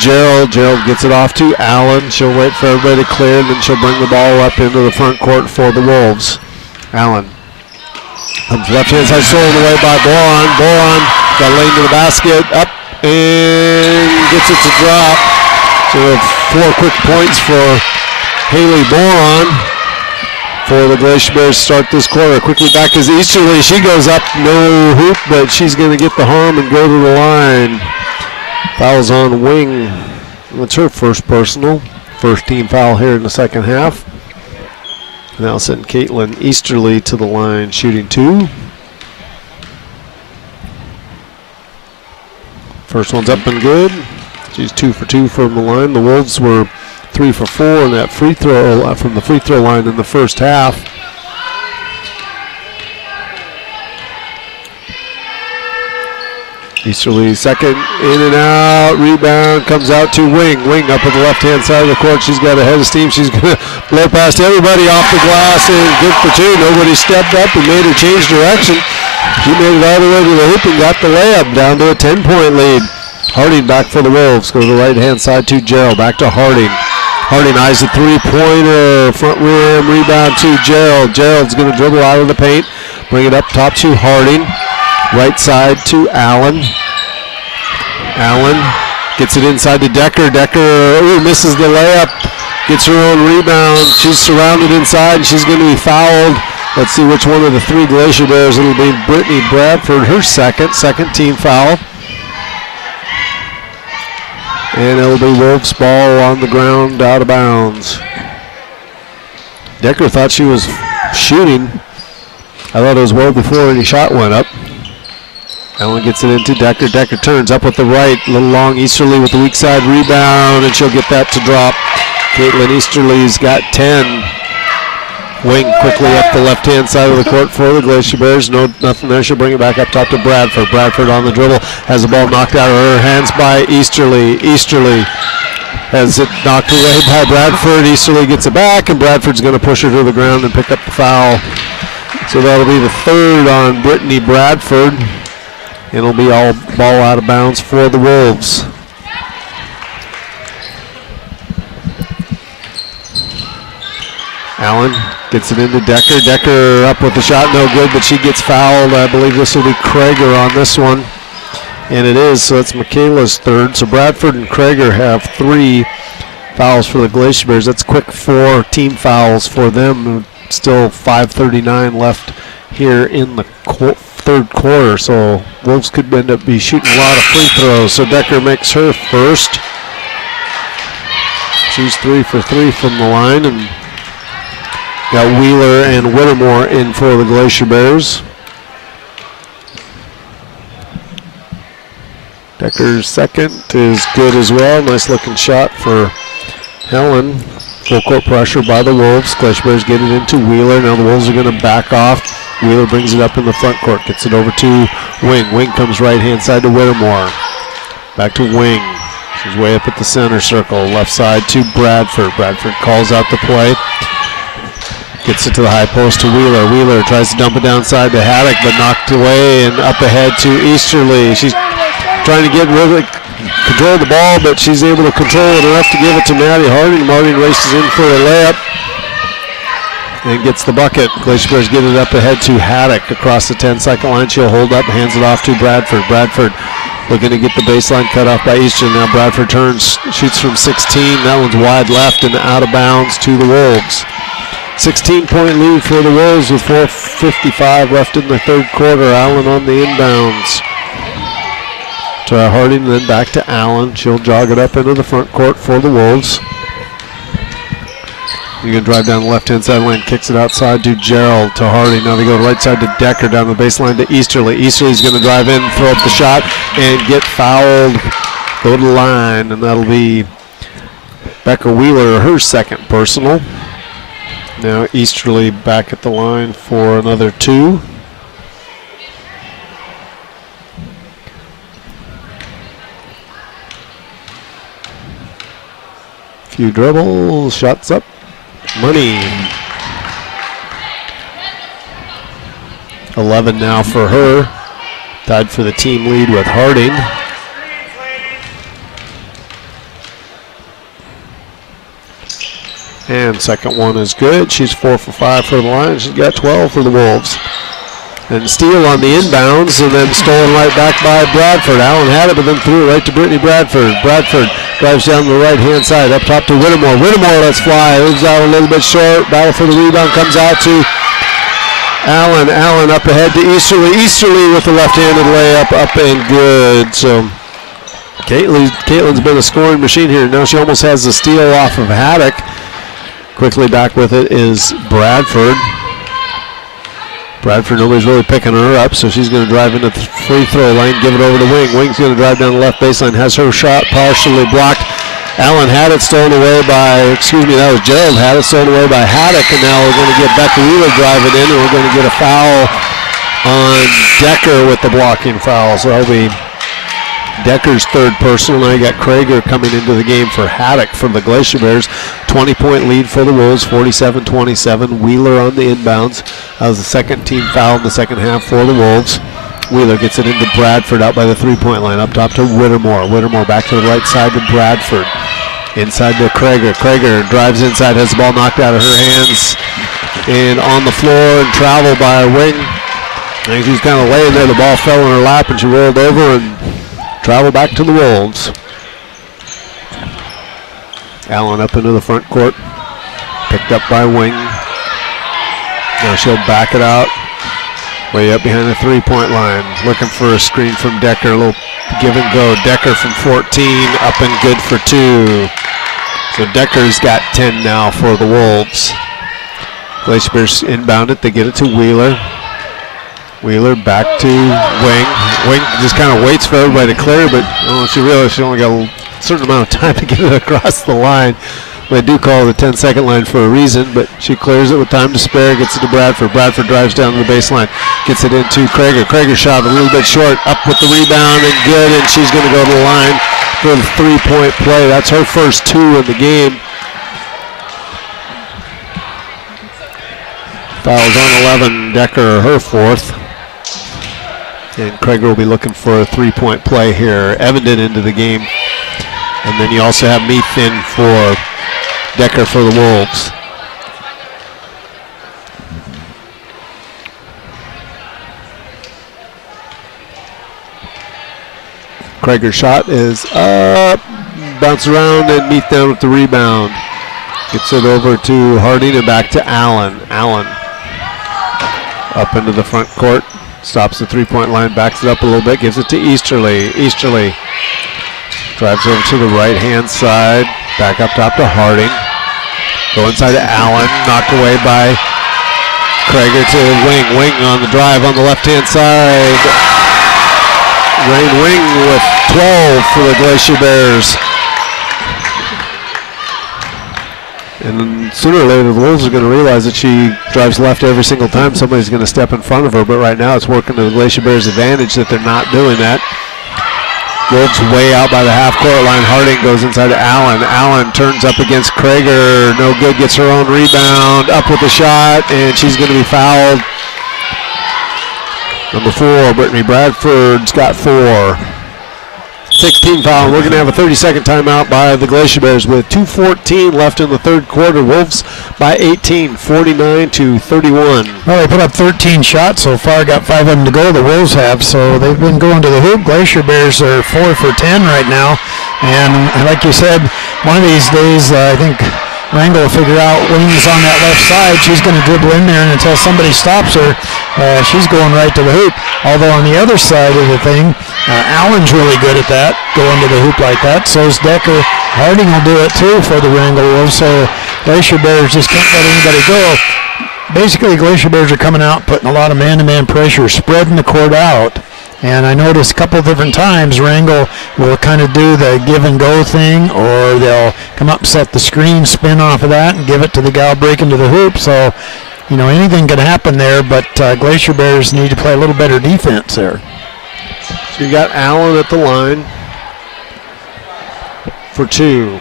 Gerald. Gerald gets it off to Allen. She'll wait for everybody to clear, and then she'll bring the ball up into the front court for the Wolves. Allen comes left-hand side, stolen away by Boron. Boron got lane to the basket, up, and gets it to drop. So 4 quick points for Haley Boron for the Glacier Bears start this quarter. Quickly back is Easterly. She goes up, no hoop, but she's going to get the harm and go to the line. Fouls on Wing. That's her first personal. First team foul here in the second half. Now sending Caitlin Easterly to the line, shooting 2. First one's up and good. She's 2 for 2 from the line. The Wolves were 3 for 4 in that free throw from the free throw line in the first half. Easterly second, in and out, rebound, comes out to Wing. Wing up at the left-hand side of the court. She's got a head of steam. She's going to blow past everybody off the glass, and good for 2. Nobody stepped up and made her change direction. She made it all the way to the hoop and got the layup down to a 10-point lead. Harding back for the Wolves. Go to the right-hand side to Gerald. Back to Harding. Harding eyes the three-pointer. Front rim, rebound to Gerald. Gerald's going to dribble out of the paint. Bring it up top to Harding. Right side to Allen. Allen gets it inside to Decker. Decker misses the layup. Gets her own rebound. She's surrounded inside, and she's going to be fouled. Let's see which one of the 3 Glacier Bears. It'll be Brittney Bradford, her second team foul. And it'll be Wolves ball on the ground, out of bounds. Decker thought she was shooting. I thought it was well before any shot went up. Allen gets it into Decker. Decker turns up with the right. A little long Easterly with the weak side rebound, and she'll get that to drop. Caitlin Easterly's got 10. Wing quickly up the left-hand side of the court for the Glacier Bears. Nothing there. She'll bring it back up top to Bradford. Bradford on the dribble. Has the ball knocked out of her hands by Easterly. Easterly has it knocked away by Bradford. Easterly gets it back, and Bradford's going to push her to the ground and pick up the foul. So that'll be the 3rd on Brittney Bradford. And it'll be all ball out of bounds for the Wolves. Allen gets it into Decker. Decker up with the shot, no good, but she gets fouled. I believe this will be Krager on this one. And it is, so it's Makayla's 3rd. So Bradford and Krager have 3 fouls for the Glacier Bears. That's quick 4 team fouls for them. Still 5:39 left here in the 3rd quarter, so Wolves could end up be shooting a lot of free throws. So Decker makes her first. She's 3 for 3 from the line, and got Wheeler and Whittemore in for the Glacier Bears. Decker's second is good as well. Nice looking shot for Helen. Full court pressure by the Wolves. Glacier Bears get it into Wheeler. Now the Wolves are going to back off. Wheeler brings it up in the front court. Gets it over to Wing. Wing comes right-hand side to Whittemore. Back to Wing. She's way up at the center circle. Left side to Bradford. Bradford calls out the play. Gets it to the high post to Wheeler. Wheeler tries to dump it downside to Haddock, but knocked away and up ahead to Easterly. She's trying to get rid of it, control the ball, but she's able to control it enough to give it to Maddie Harding. Harding races in for a layup. and gets the bucket. Glacier Bears get it up ahead to Haddock across the 10-second line. She'll hold up, hands it off to Bradford. Bradford looking to get the baseline cut off by Eastern. Now Bradford turns, shoots from 16. That one's wide left and out of bounds to the Wolves. 16-point lead for the Wolves with 4:55 left in the third quarter. Allen on the inbounds. To Harding, then back to Allen. She'll jog it up into the front court for the Wolves. You're going to drive down the left-hand side lane, kicks it outside to Gerald, to Harding. Now they go right side to Decker, down the baseline to Easterly. Easterly's going to drive in, throw up the shot, and get fouled. Go to the line, and that'll be Becca Wheeler, her second personal. Now Easterly back at the line for another 2. Few dribbles, shots up. Money. 11 now for her. Tied for the team lead with Harding. And second one is good. She's 4 for 5 for the line. She's got 12 for the Wolves. And steal on the inbounds, and then stolen right back by Bradford. Allen had it, but then threw it right to Brittney Bradford. Bradford drives down the right-hand side, up top to Whittemore. Whittemore lets fly, moves out a little bit short. Battle for the rebound, comes out to Allen. Allen up ahead to Easterly. Easterly with the left-handed layup, up and good. So Caitlin's been a scoring machine here. Now she almost has the steal off of Haddock. Quickly back with it is Bradford. Bradford, nobody's really picking her up, so she's going to drive into the free throw lane, give it over to Wing. Wing's going to drive down the left baseline, has her shot partially blocked. Allen had it stolen away by, that was Gerald had it stolen away by Haddock, and now we're going to get Becca Wheeler driving in, and we're going to get a foul on Decker with the blocking foul. So that'll be Decker's third personal. Now you got Krager coming into the game for Haddock from the Glacier Bears. 20-point lead for the Wolves, 47-27. Wheeler on the inbounds. That was the second team foul in the second half for the Wolves. Wheeler gets it into Bradford out by the three-point line. Up top to Whittemore. Whittemore back to the right side to Bradford. Inside to Krager. Krager drives inside, has the ball knocked out of her hands. And on the floor and traveled by a Wing. And she was kind of laying there. The ball fell in her lap and she rolled over and traveled back to the Wolves. Allen up into the front court. Picked up by Wing. Now she'll back it out. Way up behind the three-point line. Looking for a screen from Decker. A little give and go. Decker from 14. Up and good for 2. So Decker's got 10 now for the Wolves. Glacier Bears inbound it. They get it to Wheeler. Wheeler back to Wing. Wing just kind of waits for everybody to clear, but she realized she only got a certain amount of time to get it across the line. They do call it the 10-second line for a reason, but she clears it with time to spare, gets it to Bradford. Bradford drives down to the baseline, gets it into Krager. Krager shot a little bit short, up with the rebound and good, and she's going to go to the line for the three-point play. That's her first 2 in the game. Fouls on 11, Decker her 4th. And Krager will be looking for a three-point play here. Evenden into the game. And then you also have Meath in for Decker for the Wolves. Krager's shot is up. Bounce around and Meath down with the rebound. Gets it over to Harding and back to Allen. Allen up into the front court. Stops the three-point line, backs it up a little bit, gives it to Easterly. Easterly drives over to the right-hand side, back up top to Harding. Go inside to Allen, knocked away by Krager to Wing. Wing on the drive on the left-hand side. Rain Wing with 12 for the Glacier Bears. And sooner or later, the Wolves are going to realize that she drives left every single time. Somebody's going to step in front of her, but right now it's working to the Glacier Bears' advantage that they're not doing that. Wolves way out by the half-court line. Harding goes inside to Allen. Allen turns up against Krager. No good, gets her own rebound. Up with the shot, and she's going to be fouled. Number 4, Brittney Bradford's got 4. 16 foul. We're going to have a 30-second timeout by the Glacier Bears with 2:14 left in the third quarter. Wolves by 18, 49-31. Well, they put up 13 shots so far, got 5 of them to go, the Wolves have, so they've been going to the hoop. Glacier Bears are 4 for 10 right now, and like you said, one of these days, I think Wrangell will figure out Wings on that left side. She's going to dribble in there, and until somebody stops her, she's going right to the hoop. Although on the other side of the thing, Allen's really good at that, going to the hoop like that. So is Decker. Harding will do it too for the Wrangell Wolves. So Glacier Bears just can't let anybody go. Basically, Glacier Bears are coming out, putting a lot of man-to-man pressure, spreading the court out. And I noticed a couple of different times Wrangell will kind of do the give-and-go thing, or they'll come up, set the screen, spin off of that, and give it to the gal breaking to the hoop. So, you know, anything could happen there, but Glacier Bears need to play a little better defense there. So you got Allen at the line for 2.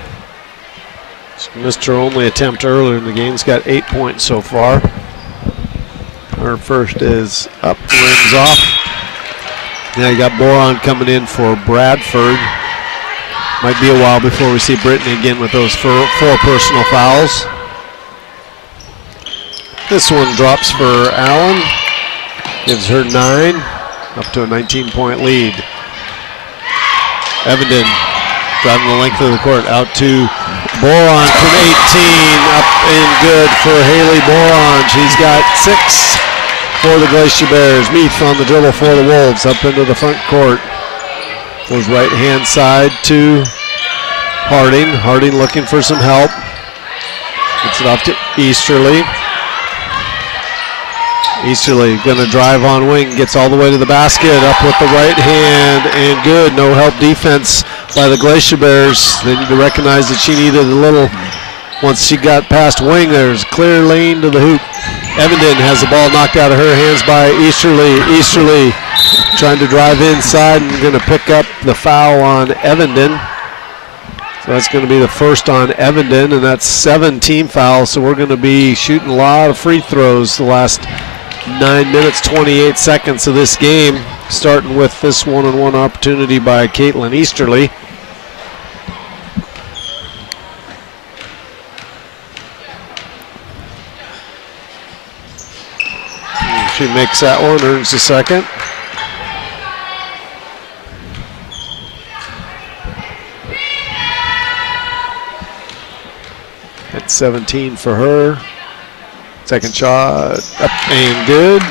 She missed her only attempt earlier in the game. She's got 8 points so far. Her first is up, rings off. Now you got Boron coming in for Bradford. Might be a while before we see Brittney again with those 4 personal fouls. This one drops for Allen. Gives her 9, up to a 19-point lead. Evenden driving the length of the court out to Boron from 18. Up and good for Haley Boron. She's got 6. For the Glacier Bears. Meath on the dribble for the Wolves, up into the front court. Goes right-hand side to Harding. Harding looking for some help. Gets it off to Easterly. Easterly going to drive on wing, gets all the way to the basket, up with the right hand, and good. No help defense by the Glacier Bears. They need to recognize that she needed a little. Once she got past wing, there's clear lane to the hoop. Evenden has the ball knocked out of her hands by Easterly. Easterly trying to drive inside and going to pick up the foul on Evenden. So that's going to be the first on Evenden, and that's 7 team fouls. So we're going to be shooting a lot of free throws the last 9 minutes, 28 seconds of this game, starting with this one-on-one opportunity by Caitlin Easterly. She makes that one, earns the second. That's 17 for her. Second shot, up and good.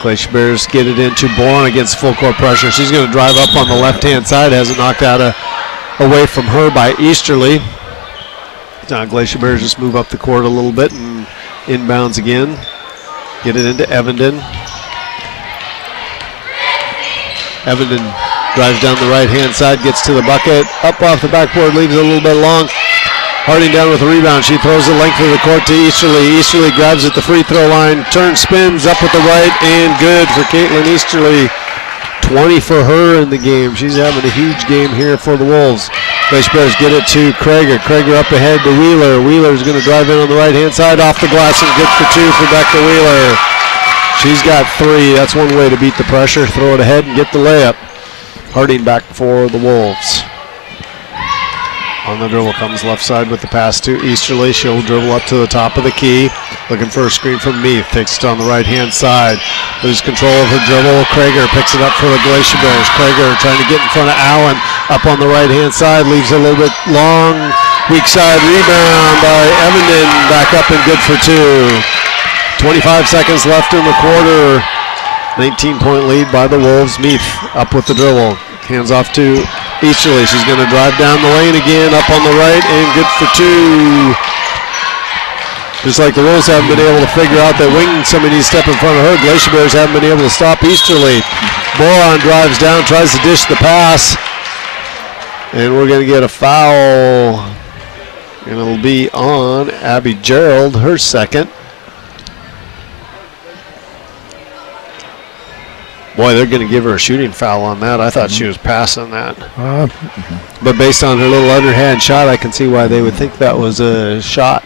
Glacier Bears get it into Bourne against full court pressure. She's going to drive up on the left-hand side, has it knocked out away from her by Easterly. Now Glacier Bears just move up the court a little bit and inbounds again. Get it into Evenden. Evenden drives down the right-hand side, gets to the bucket. Up off the backboard, leaves it a little bit long. Harding down with the rebound. She throws the length of the court to Easterly. Easterly grabs at the free throw line, turns, spins, up with the right, and good for Caitlin Easterly. 20 for her in the game. She's having a huge game here for the Wolves. Glacier Bears get it to Krager. Krager up ahead to Wheeler. Wheeler's going to drive in on the right-hand side, off the glass, and good for 2 for Becca Wheeler. She's got 3. That's one way to beat the pressure. Throw it ahead and get the layup. Harding back for the Wolves. On the dribble comes left side with the pass to Easterly. She'll dribble up to the top of the key. Looking for a screen from Meath. Takes it on the right-hand side. Loses control of her dribble. Krager picks it up for the Glacier Bears. Krager trying to get in front of Allen. Up on the right-hand side. Leaves it a little bit long. Weak side rebound by Evenden. Back up and good for 2. 25 seconds left in the quarter. 19-point lead by the Wolves. Meath up with the dribble. Hands off to Easterly. She's going to drive down the lane again, up on the right, and good for 2. Just like the Wolves haven't been able to figure out that wing, somebody needs to step in front of her. Glacier Bears haven't been able to stop Easterly. Boron drives down, tries to dish the pass, and we're going to get a foul, and it'll be on Abby Gerald, her second. Boy, they're going to give her a shooting foul on that. I thought she was passing that. But based on her little underhand shot, I can see why they would think that was a shot.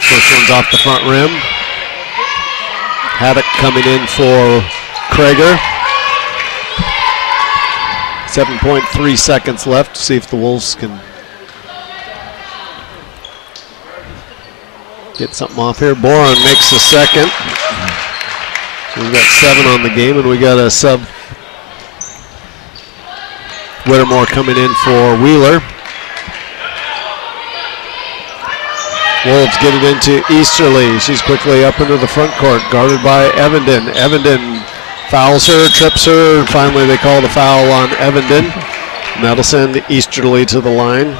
First one's off the front rim. Haddock coming in for Krager. 7.3 seconds left. See if the Wolves can get something off here. Boron makes the second. So we've got 7 on the game, and we got a sub. Whittemore coming in for Wheeler. Wolves get it into Easterly. She's quickly up into the front court, guarded by Evenden. Evenden fouls her, trips her, and finally they call the foul on Evenden. And that'll send Easterly to the line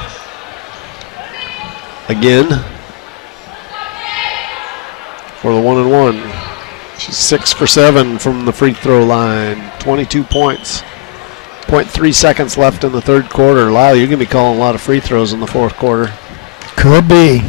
again for the 1-and-1. She's 6 for 7 from the free throw line, 22 points. 0.3 seconds left in the third quarter. Lyle, you're going to be calling a lot of free throws in the fourth quarter. Could be.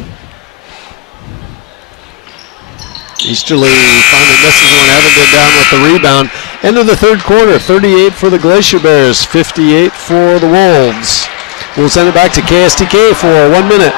Easterly finally misses one. Evenden down with the rebound. End of the third quarter, 38 for the Glacier Bears, 58 for the Wolves. We'll send it back to KSTK for 1 minute.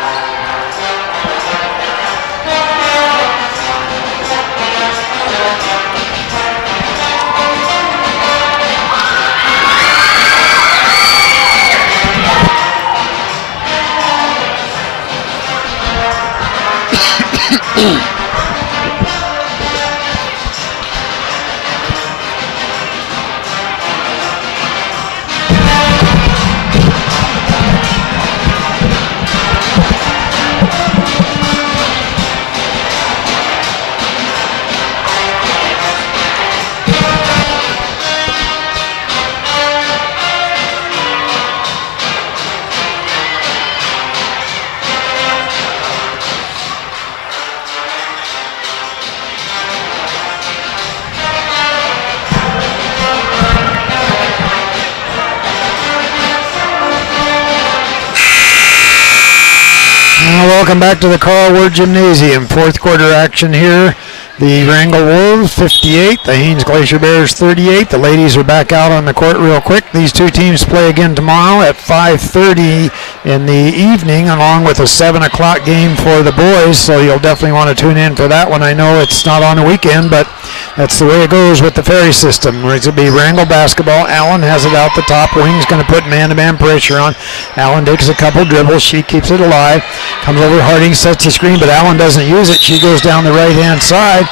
Welcome back to the Karl Gymnasium. Fourth quarter action here. The Wrangell Wolves 58, the Haines Glacier Bears 38. The ladies are back out on the court real quick. These two teams play again tomorrow at 5:30 in the evening, along with a 7 o'clock game for the boys, so you'll definitely want to tune in for that one. I know it's not on the weekend, but that's the way it goes with the ferry system. It's going to be Wrangell basketball. Allen has it out the top. Wing's going to put man-to-man pressure on. Allen takes a couple dribbles. She keeps it alive. Comes over, Harding sets the screen, but Allen doesn't use it. She goes down the right-hand side.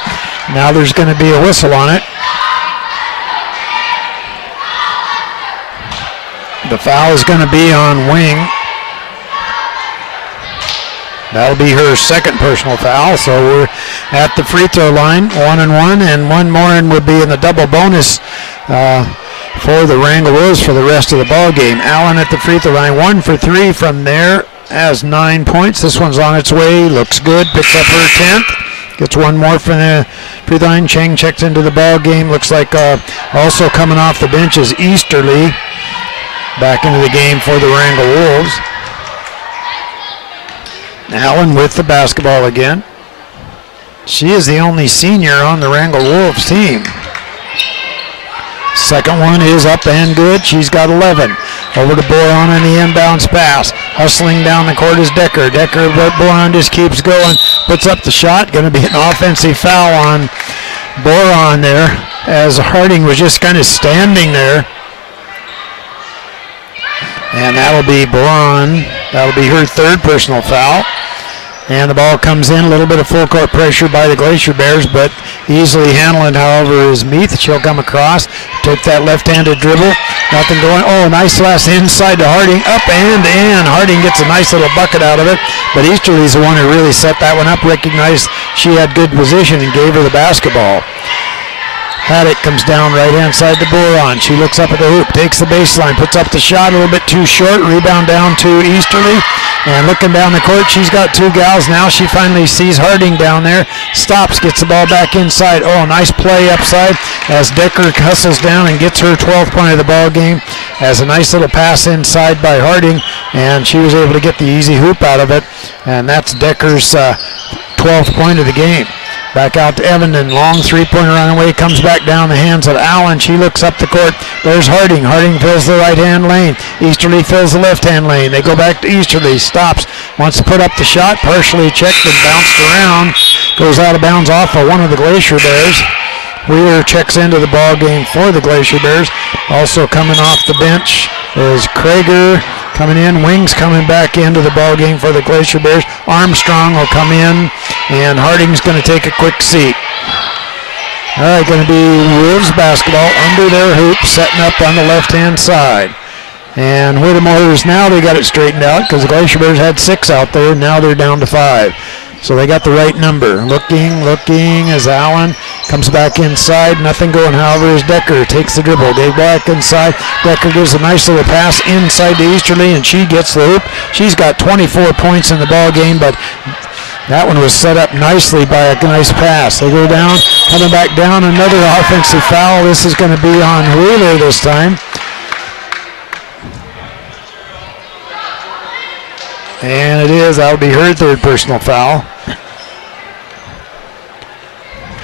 Now there's going to be a whistle on it. The foul is going to be on Wing. That'll be her second personal foul, so we're at the free throw line, 1-and-1, and one more and would be in the double bonus for the Wrangell Wolves for the rest of the ball game. Allen at the free throw line, 1 for 3 from there, has 9 points. This one's on its way, looks good, picks up her 10th. Gets one more from the free throw line. Cheng checks into the ball game. Looks like also coming off the bench is Easterly back into the game for the Wrangell Wolves. Allen with the basketball again. She is the only senior on the Wrangell Wolves team. Second one is up and good. She's got 11. Over to Boron on the inbounds pass. Hustling down the court is Decker. Boron just keeps going. Puts up the shot. Going to be an offensive foul on Boron there, as Harding was just kind of standing there. And that'll be Boron. That'll be her third personal foul. And the ball comes in, a little bit of full court pressure by the Glacier Bears, but easily handled, however, is Meath. She'll come across, take that left-handed dribble, nothing going. Oh, nice pass inside to Harding, up and in. Harding gets a nice little bucket out of it, but Easterly's the one who really set that one up, recognized she had good position and gave her the basketball. Haddock comes down right-hand side to Boron. She looks up at the hoop, takes the baseline, puts up the shot a little bit too short, rebound down to Easterly. And looking down the court, she's got two gals. Now she finally sees Harding down there. Stops, gets the ball back inside. Oh, nice play upside as Decker hustles down and gets her 12th point of the ball game. Has a nice little pass inside by Harding, and she was able to get the easy hoop out of it. And that's Decker's 12th point of the game. Back out to Evenden. Long three-pointer on the way. Comes back down the hands of Allen. She looks up the court. There's Harding. Harding fills the right-hand lane. Easterly fills the left-hand lane. They go back to Easterly. Stops. Wants to put up the shot. Partially checked and bounced around. Goes out of bounds off of one of the Glacier Bears. Wheeler checks into the ball game for the Glacier Bears. Also coming off the bench is Krager coming in. Wings coming back into the ball game for the Glacier Bears. Armstrong will come in, and Harding's going to take a quick seat. All right, going to be Wolves basketball under their hoop, setting up on the left-hand side. And Whittemore's now they got it straightened out because the Glacier Bears had 6 out there. Now they're down to 5. So they got the right number. Looking as Allen comes back inside. Nothing going, however, as Decker takes the dribble. They back inside. Decker gives a nice little pass inside to Easterly, and she gets the hoop. She's got 24 points in the ball game, but that one was set up nicely by a nice pass. They go down, coming back down, another offensive foul. This is going to be on Wheeler this time. And it is. That'll be her third personal foul.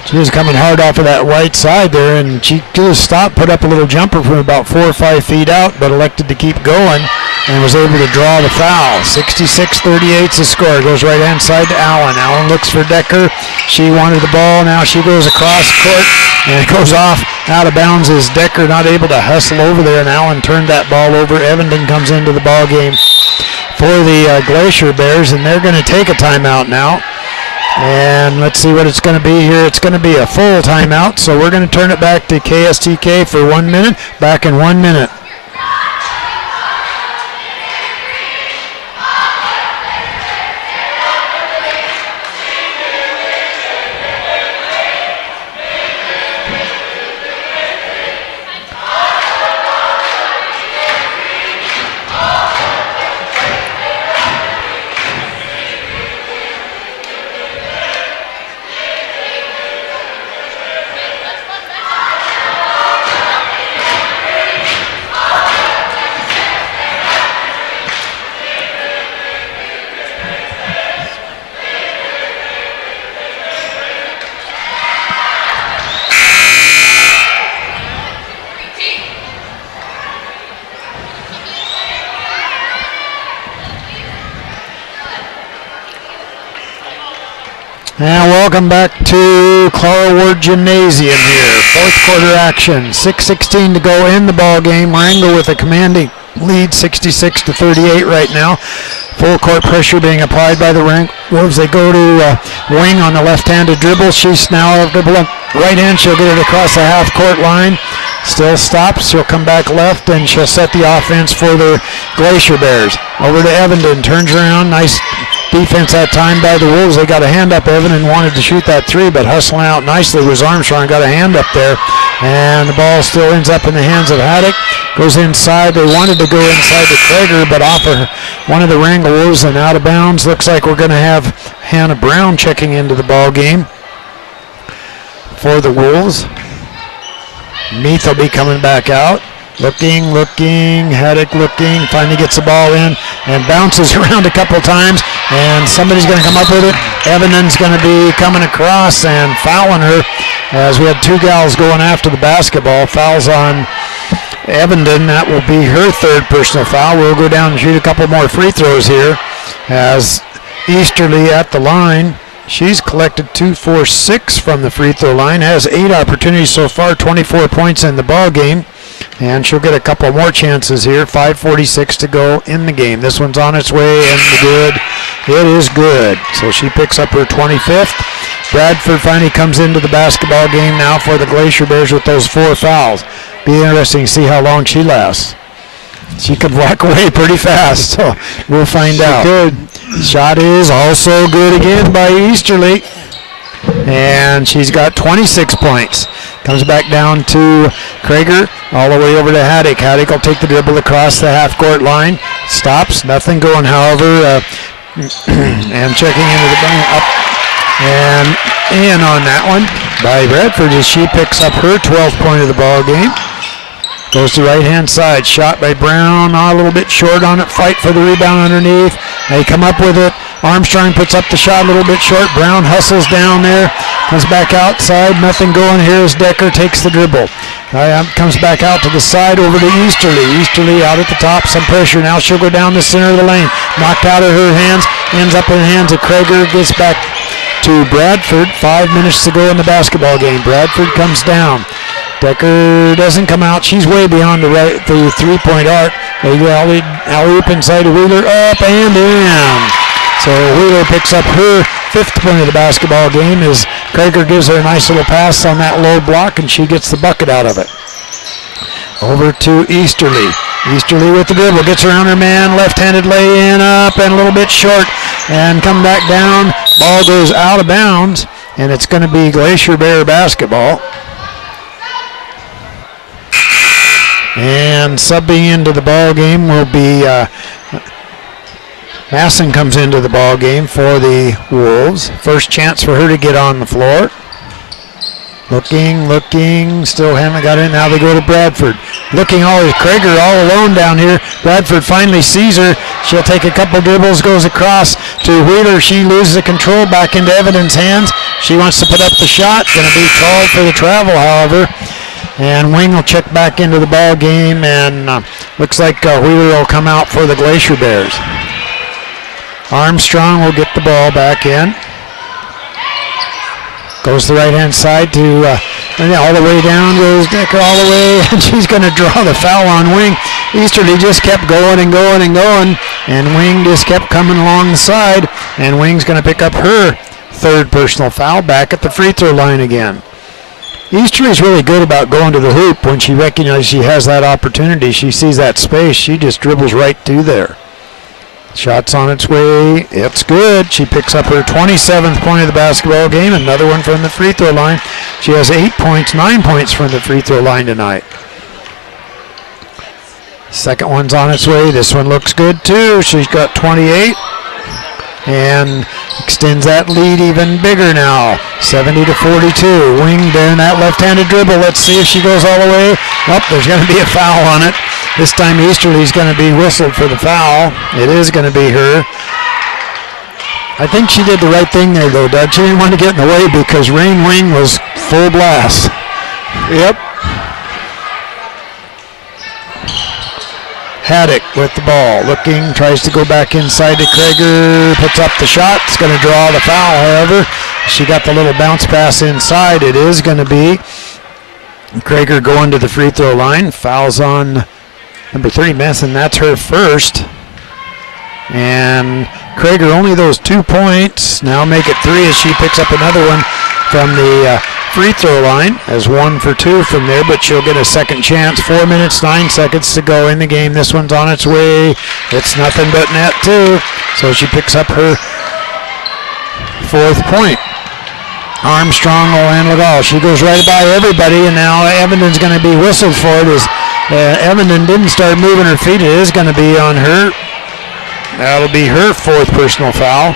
She was coming hard off of that right side there, and she could have stopped, put up a little jumper from about 4 or 5 feet out, but elected to keep going and was able to draw the foul. 66-38 is the score. Goes right-hand side to Allen. Allen looks for Decker. She wanted the ball. Now she goes across court, and it goes off out of bounds as Decker not able to hustle over there, and Allen turned that ball over. Evenden comes into the ball game for the Glacier Bears, and they're going to take a timeout now. And let's see what it's going to be here. It's going to be a full timeout, so we're going to turn it back to KSTK for 1 minute. Back in 1 minute. And welcome back to Karl Ward Gymnasium here. Fourth quarter action. 6:16 to go in the ball game. Wrangell with a commanding lead, 66-38 right now. Full court pressure being applied by the Wolves. They go to Wing on the left-handed dribble. She's now dribble up right hand. She'll get it across the half-court line. Still stops. She'll come back left, and she'll set the offense for the Glacier Bears. Over to Evenden. Turns around. Nice defense that time by the Wolves. They got a hand up. Evenden wanted to shoot that 3, but hustling out nicely was Armstrong. Got a hand up there, and the ball still ends up in the hands of Haddock. Goes inside. They wanted to go inside to Krager, but off of one of the Wrangell Wolves and out of bounds. Looks like we're going to have Hannah Brown checking into the ball game for the Wolves. Meath will be coming back out. Looking, Haddock looking, finally gets the ball in and bounces around a couple times, and somebody's going to come up with it. Evanden's going to be coming across and fouling her, as we had 2 gals going after the basketball. Fouls on Evenden. That will be her third personal foul. We'll go down and shoot a couple more free throws here as Easterly at the line. She's collected 2, 4, 6 from the free throw line, has 8 opportunities so far, 24 points in the ball game, and she'll get a couple more chances here. 5:46 to go in the game. This one's on its way and good. It is good. So she picks up her 25th. Bradford finally comes into the basketball game now for the Glacier Bears with those 4 fouls. Be interesting to see how long she lasts. She could walk away pretty fast, so we'll find out. Good. Shot is also good again by Easterly, and she's got 26 points. Comes back down to Krager, all the way over to Haddock. Haddock will take the dribble across the half-court line. Stops, nothing going, however, and checking into the up and in on that one by Bradford as she picks up her 12th point of the ball game. Goes to right-hand side. Shot by Brown. A little bit short on it. Fight for the rebound underneath. They come up with it. Armstrong puts up the shot a little bit short. Brown hustles down there. Comes back outside. Nothing going here as Decker takes the dribble. Comes back out to the side over to Easterly. Easterly out at the top. Some pressure. Now she'll go down the center of the lane. Knocked out of her hands. Ends up in the hands of Krager. Gets back to Bradford. 5 minutes to go in the basketball game. Bradford comes down. Decker doesn't come out. She's way beyond the three-point arc. They alley-oop inside to Wheeler, up and in. So Wheeler picks up her 5th point of the basketball game as Krager gives her a nice little pass on that low block, and she gets the bucket out of it. Over to Easterly. Easterly with the dribble, gets around her man, left-handed lay-in, up and a little bit short, and come back down. Ball goes out of bounds, and it's going to be Glacier Bear basketball. And subbing into the ball game will be Masson comes into the ball game for the Wolves. First chance for her to get on the floor. Looking, still haven't got in. Now they go to Bradford. Looking always, Krager all alone down here. Bradford finally sees her. She'll take a couple dribbles, goes across to Wheeler. She loses the control back into Evan's hands. She wants to put up the shot. Going to be called for the travel, however. And Wing will check back into the ball game, and looks like Wheeler will come out for the Glacier Bears. Armstrong will get the ball back in. Goes to the right-hand side to all the way down, goes Decker all the way, and she's going to draw the foul on Wing. Easterly just kept going, and Wing just kept coming along the side, and Wing's going to pick up her 3rd personal foul back at the free throw line again. Easterly's really good about going to the hoop when she recognizes she has that opportunity. She sees that space. She just dribbles right to there. Shot's on its way. It's good. She picks up her 27th point of the basketball game. Another one from the free throw line. She has 8 points, 9 points from the free throw line tonight. Second one's on its way. This one looks good too. She's got 28. And extends that lead even bigger now, 70-42. Wing doing that left-handed dribble. Let's see if she goes all the way. Oh, there's going to be a foul on it. This time Easterly's going to be whistled for the foul. It is going to be her. I think she did the right thing there, though, Doug. She didn't want to get in the way because Rain Wing was full blast. Yep. Haddock with the ball, looking, tries to go back inside to Krager, puts up the shot. It's going to draw the foul, however. She got the little bounce pass inside. It is going to be Krager going to the free throw line. Fouls on number 3, Messon. That's her first. And Krager only those 2 points. Now make it 3 as she picks up another one from the free throw line as 1 for 2 from there, but she'll get a second chance. 4 minutes, 9 seconds to go in the game. This one's on its way. It's nothing but net too. So she picks up her 4th point. Armstrong will handle it all. She goes right by everybody, and now Evan's going to be whistled for it as Evan didn't start moving her feet. It is going to be on her. That'll be her 4th personal foul.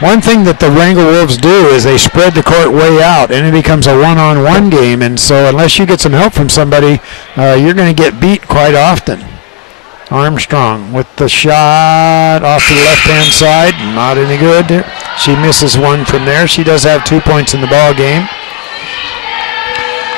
One thing that the Wrangell Wolves do is they spread the court way out, and it becomes a one-on-one game. And so unless you get some help from somebody, you're going to get beat quite often. Armstrong with the shot off to the left-hand side. Not any good. She misses one from there. She does have 2 points in the ball game.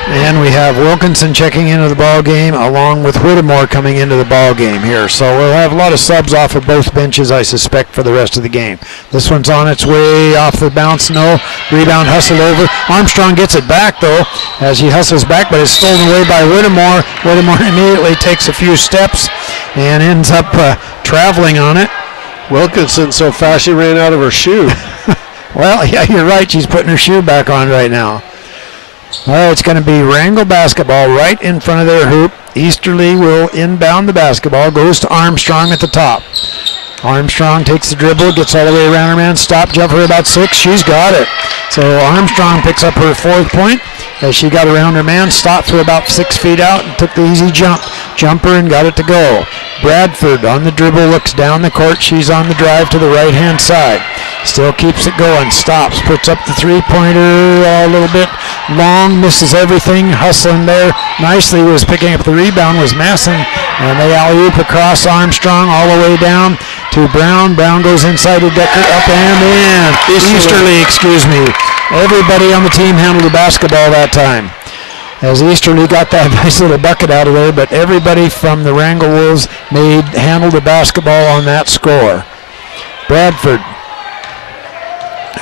And we have Wilkinson checking into the ball game along with Whittemore coming into the ball game here. So we'll have a lot of subs off of both benches, I suspect, for the rest of the game. This one's on its way off the bounce. No. Rebound hustle over. Armstrong gets it back, though, as he hustles back, but it's stolen away by Whittemore. Whittemore immediately takes a few steps and ends up traveling on it. Wilkinson so fast she ran out of her shoe. Well, yeah, you're right. She's putting her shoe back on right now. All right, it's going to be Wrangell basketball right in front of their hoop. Easterly will inbound the basketball, goes to Armstrong at the top. Armstrong takes the dribble, gets all the way around her man, stop, jump for about 6. She's got it. So Armstrong picks up her 4th point as she got around her man, stopped for about 6 feet out and took the easy jumper and got it to go. Bradford on the dribble, looks down the court. She's on the drive to the right-hand side. Still keeps it going, stops, puts up the 3-pointer a little bit long, misses everything, hustling there nicely. Was picking up the rebound was Masson, and they alley-oop across Armstrong all the way down to Brown. Brown goes inside to Decker, up and in. Easterly, excuse me. Everybody on the team handled the basketball that time, as Easterly got that nice little bucket out of there, but everybody from the Wrangell Wolves handled the basketball on that score. Bradford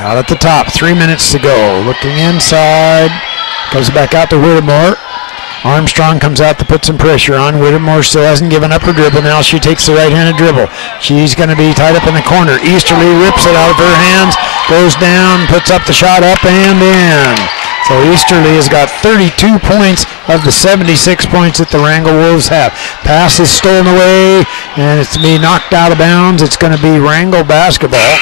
Out at the top, 3 minutes to go. Looking inside, goes back out to Whittemore. Armstrong comes out to put some pressure on. Whittemore still hasn't given up her dribble. Now she takes the right-handed dribble. She's going to be tied up in the corner. Easterly rips it out of her hands, goes down, puts up the shot, up and in. So Easterly has got 32 points of the 76 points that the Wrangell Wolves have. Pass is stolen away, and it's going to be knocked out of bounds. It's going to be Wrangell basketball.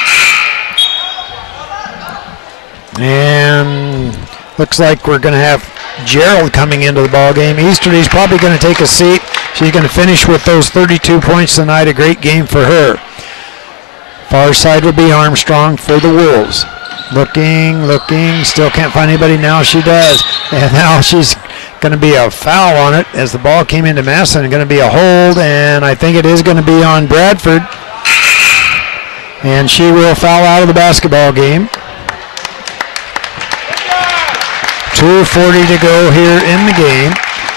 And looks like we're going to have Gerald coming into the ball game. Easterly's probably going to take a seat. She's going to finish with those 32 points tonight. A great game for her. Far side will be Armstrong for the Wolves. Looking, still can't find anybody. Now she does. And now she's going to be a foul on it as the ball came into Masson. Going to be a hold, and I think it is going to be on Bradford. And she will foul out of the basketball game. 2:40 to go here in the game.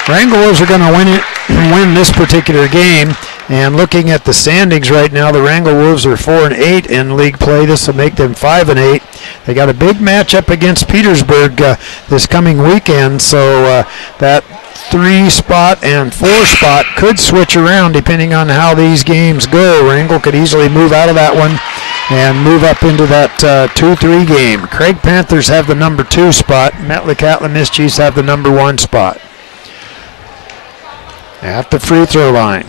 Wrangell Wolves are going to win this particular game. And looking at the standings right now, the Wrangell Wolves are 4-8 in league play. This will make them 5-8. They got a big matchup against Petersburg this coming weekend, so that 3 spot and 4 spot could switch around depending on how these games go. Wrangell could easily move out of that one and move up into that 2-3 game. Craig Panthers have the number 2 spot. Metlakatla Mischiefs have the number 1 spot. At the free throw line.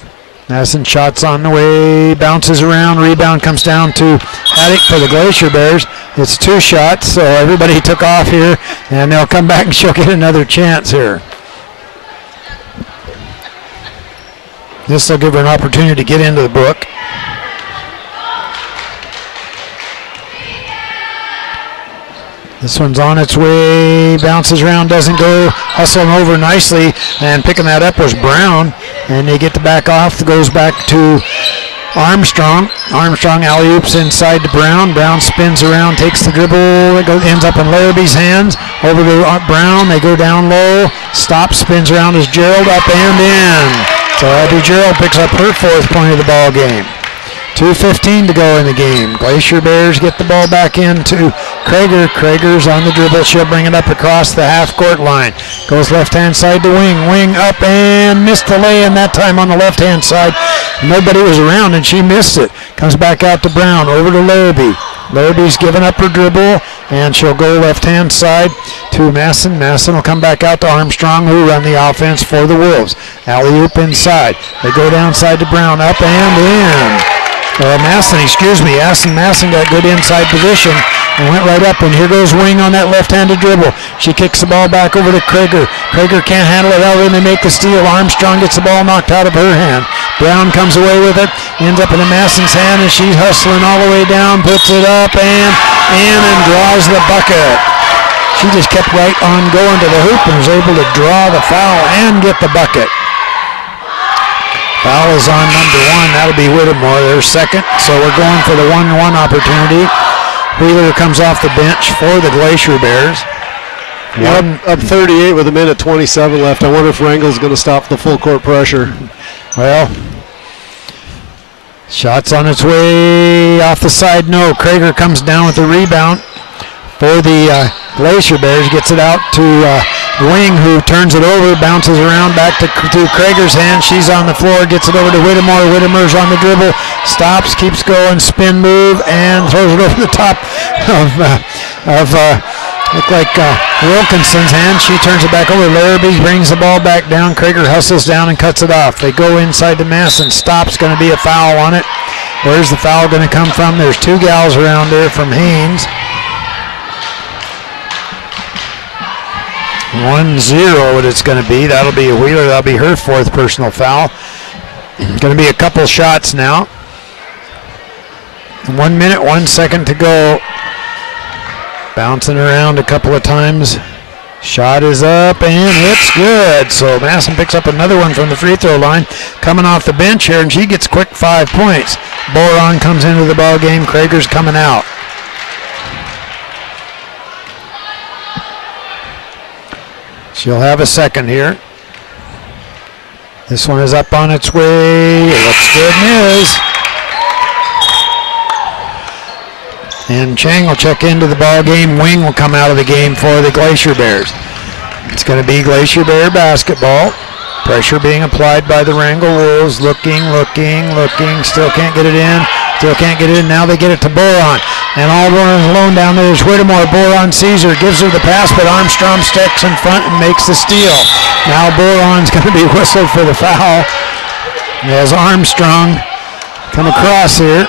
Madison shots on the way, bounces around, rebound comes down to Haddock for the Glacier Bears. It's 2 shots, so everybody took off here, and they'll come back and she'll get another chance here. This will give her an opportunity to get into the book. This one's on its way, bounces around, doesn't go, hustling over nicely, and picking that up was Brown, and they get the back off, goes back to Armstrong. Armstrong alley-oops inside to Brown. Brown spins around, takes the dribble, it ends up in Larrabee's hands, over to Brown, they go down low, stops, spins around as Gerald, up and in. So Abby Gerald picks up her 4th point of the ball game. 2:15 to go in the game. Glacier Bears get the ball back into Krager. Krager's on the dribble. She'll bring it up across the half-court line. Goes left-hand side to Wing. Wing up and missed the lay-in that time on the left-hand side. Nobody was around and she missed it. Comes back out to Brown. Over to Larrabee. Larrabee's giving up her dribble, and she'll go left-hand side to Masson. Masson will come back out to Armstrong, who run the offense for the Wolves. Alley-oop inside. They go downside to Brown. Up and in. Masson got good inside position and went right up, and here goes Wing on that left-handed dribble. She kicks the ball back over to Krager. Krager can't handle it out, and they make the steal. Armstrong gets the ball knocked out of her hand. Brown comes away with it, ends up in Masson's hand, and she's hustling all the way down, puts it up and in and draws the bucket. She just kept right on going to the hoop and was able to draw the foul and get the bucket. Foul is on number 1. That'll be Whittemore, their second. So we're going for the 1-1 opportunity. Wheeler comes off the bench for the Glacier Bears. Up 38 with 1:27 left. I wonder if Wrangell's going to stop the full court pressure. Well, shots on its way off the side. No, Krager comes down with the rebound for the Glacier Bears. Gets it out to Wing, who turns it over, bounces around back to Krager's hand. She's on the floor, gets it over to Whittemore. Whittemore's on the dribble, stops, keeps going, spin move, and throws it over the top of look like Wilkinson's hand. She turns it back over. Larrabee brings the ball back down. Krager hustles down and cuts it off. They go inside to Masson. Stops, going to be a foul on it. Where's the foul going to come from? There's 2 gals around there from Haines. 1-0 what it's going to be. That'll be a Wheeler. That'll be her 4th personal foul. Going to be a couple shots now. 1 minute, 1 second to go. Bouncing around a couple of times. Shot is up and it's good. So Masson picks up another one from the free throw line. Coming off the bench here, and she gets quick 5 points. Boron comes into the ball game. Krager's coming out. She'll have a second here. This one is up on its way. It looks good and is. And Chang will check into the ball game. Wing will come out of the game for the Glacier Bears. It's going to be Glacier Bear basketball. Pressure being applied by the Wrangell Wolves. Looking. Still can't get it in. Now they get it to Boron. And all running alone down there is Whittemore. Boron sees her, gives her the pass, but Armstrong sticks in front and makes the steal. Now Boron's going to be whistled for the foul as Armstrong come across here.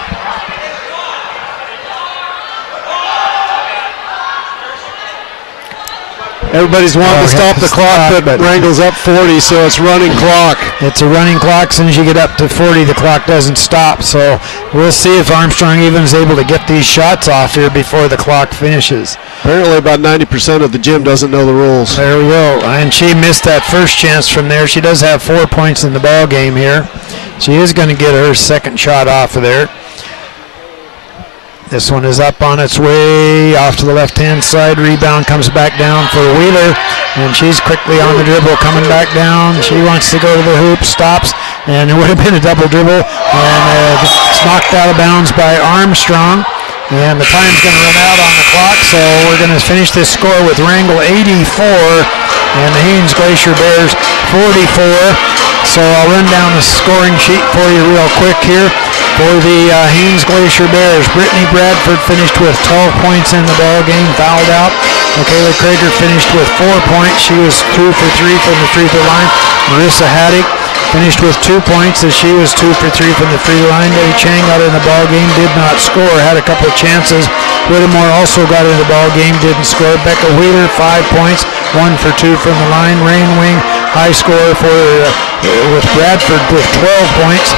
Everybody's wanting to stop the clock, but Wrangell's up 40, so it's running clock. It's a running clock. As soon as you get up to 40, the clock doesn't stop. So we'll see if Armstrong even is able to get these shots off here before the clock finishes. Apparently about 90% of the gym doesn't know the rules. There we go. And she missed that first chance from there. She does have 4 points in the ball game here. She is going to get her second shot off of there. This one is up on its way off to the left-hand side. Rebound comes back down for Wheeler, and she's quickly on the dribble, coming back down. She wants to go to the hoop, stops, and it would have been a double dribble, and it's knocked out of bounds by Armstrong. And the time's going to run out on the clock, so we're going to finish this score with Wrangell 84 and the Haines Glacier Bears 44. So I'll run down the scoring sheet for you real quick here. For the Haines Glacier Bears, Brittney Bradford finished with 12 points in the ball game, fouled out. Makayla Krager finished with 4 points. She was 2 for 3 from the free throw line. Marissa Haddock finished with 2 points as she was 2 for 3 from the free throw line. Debbie Chang got in the ball game, did not score, had a couple of chances. Whittemore also got in the ball game, didn't score. Becca Wheeler, 5 points, 1 for 2 from the line. Rain Wing, high score for with Bradford with 12 points.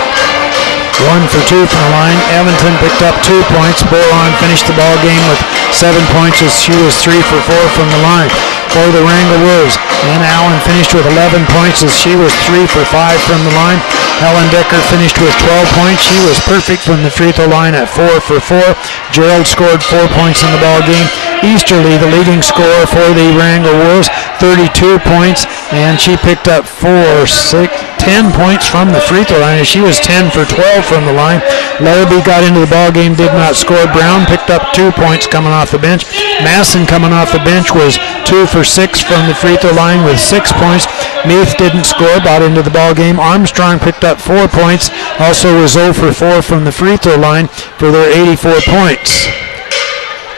1 for 2 from the line. Evanton picked up 2 points. Boron finished the ball game with 7 points as she was 3 for 4 from the line. For the Wrangell Wolves, Anna Allen finished with 11 points as she was 3 for 5 from the line. Helen Decker finished with 12 points. She was perfect from the free throw line at 4 for 4. Gerald scored 4 points in the ball game. Easterly, the leading scorer for the Wrangell Wolves, 32 points, and she picked up 10 points from the free throw line. She was 10 for 12 from the line. Larrabee got into the ball game, did not score. Brown picked up 2 points coming off the bench. Masson coming off the bench was 2 for 6 from the free throw line with 6 points. Meath didn't score, got into the ball game. Armstrong picked up 4 points, also was 0 for 4 from the free throw line for their 84 points.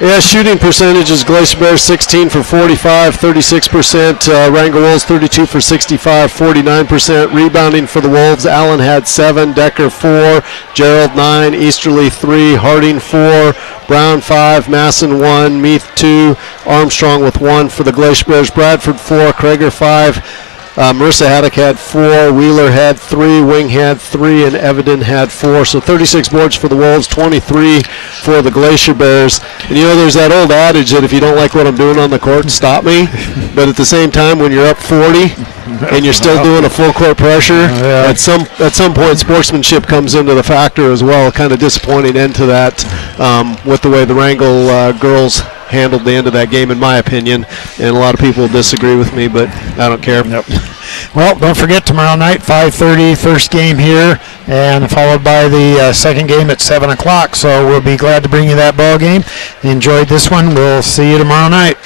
Yeah, shooting percentages, Glacier Bears 16 for 45, 36%. Wrangell Wolves 32 for 65, 49%. Rebounding for the Wolves, Allen had 7, Decker 4, Gerald 9, Easterly 3, Harding 4, Brown 5, Masson 1, Meath 2, Armstrong with 1 for the Glacier Bears. Bradford 4, Krager 5. Marissa Haddock had 4, Wheeler had 3, Wing had 3, and Evidon had 4. So 36 boards for the Wolves, 23 for the Glacier Bears. And you know, there's that old adage that if you don't like what I'm doing on the court, stop me. But at the same time, when you're up 40 and you're still doing a full court pressure, at some point sportsmanship comes into the factor as well. Kind of disappointing end to that with the way the Wrangell girls handled the end of that game, in my opinion, and a lot of people disagree with me, but I don't care. Yep. Well, don't forget, tomorrow night, 5:30, first game here, and followed by the second game at 7 o'clock, so we'll be glad to bring you that ball game. Enjoyed this one. We'll see you tomorrow night.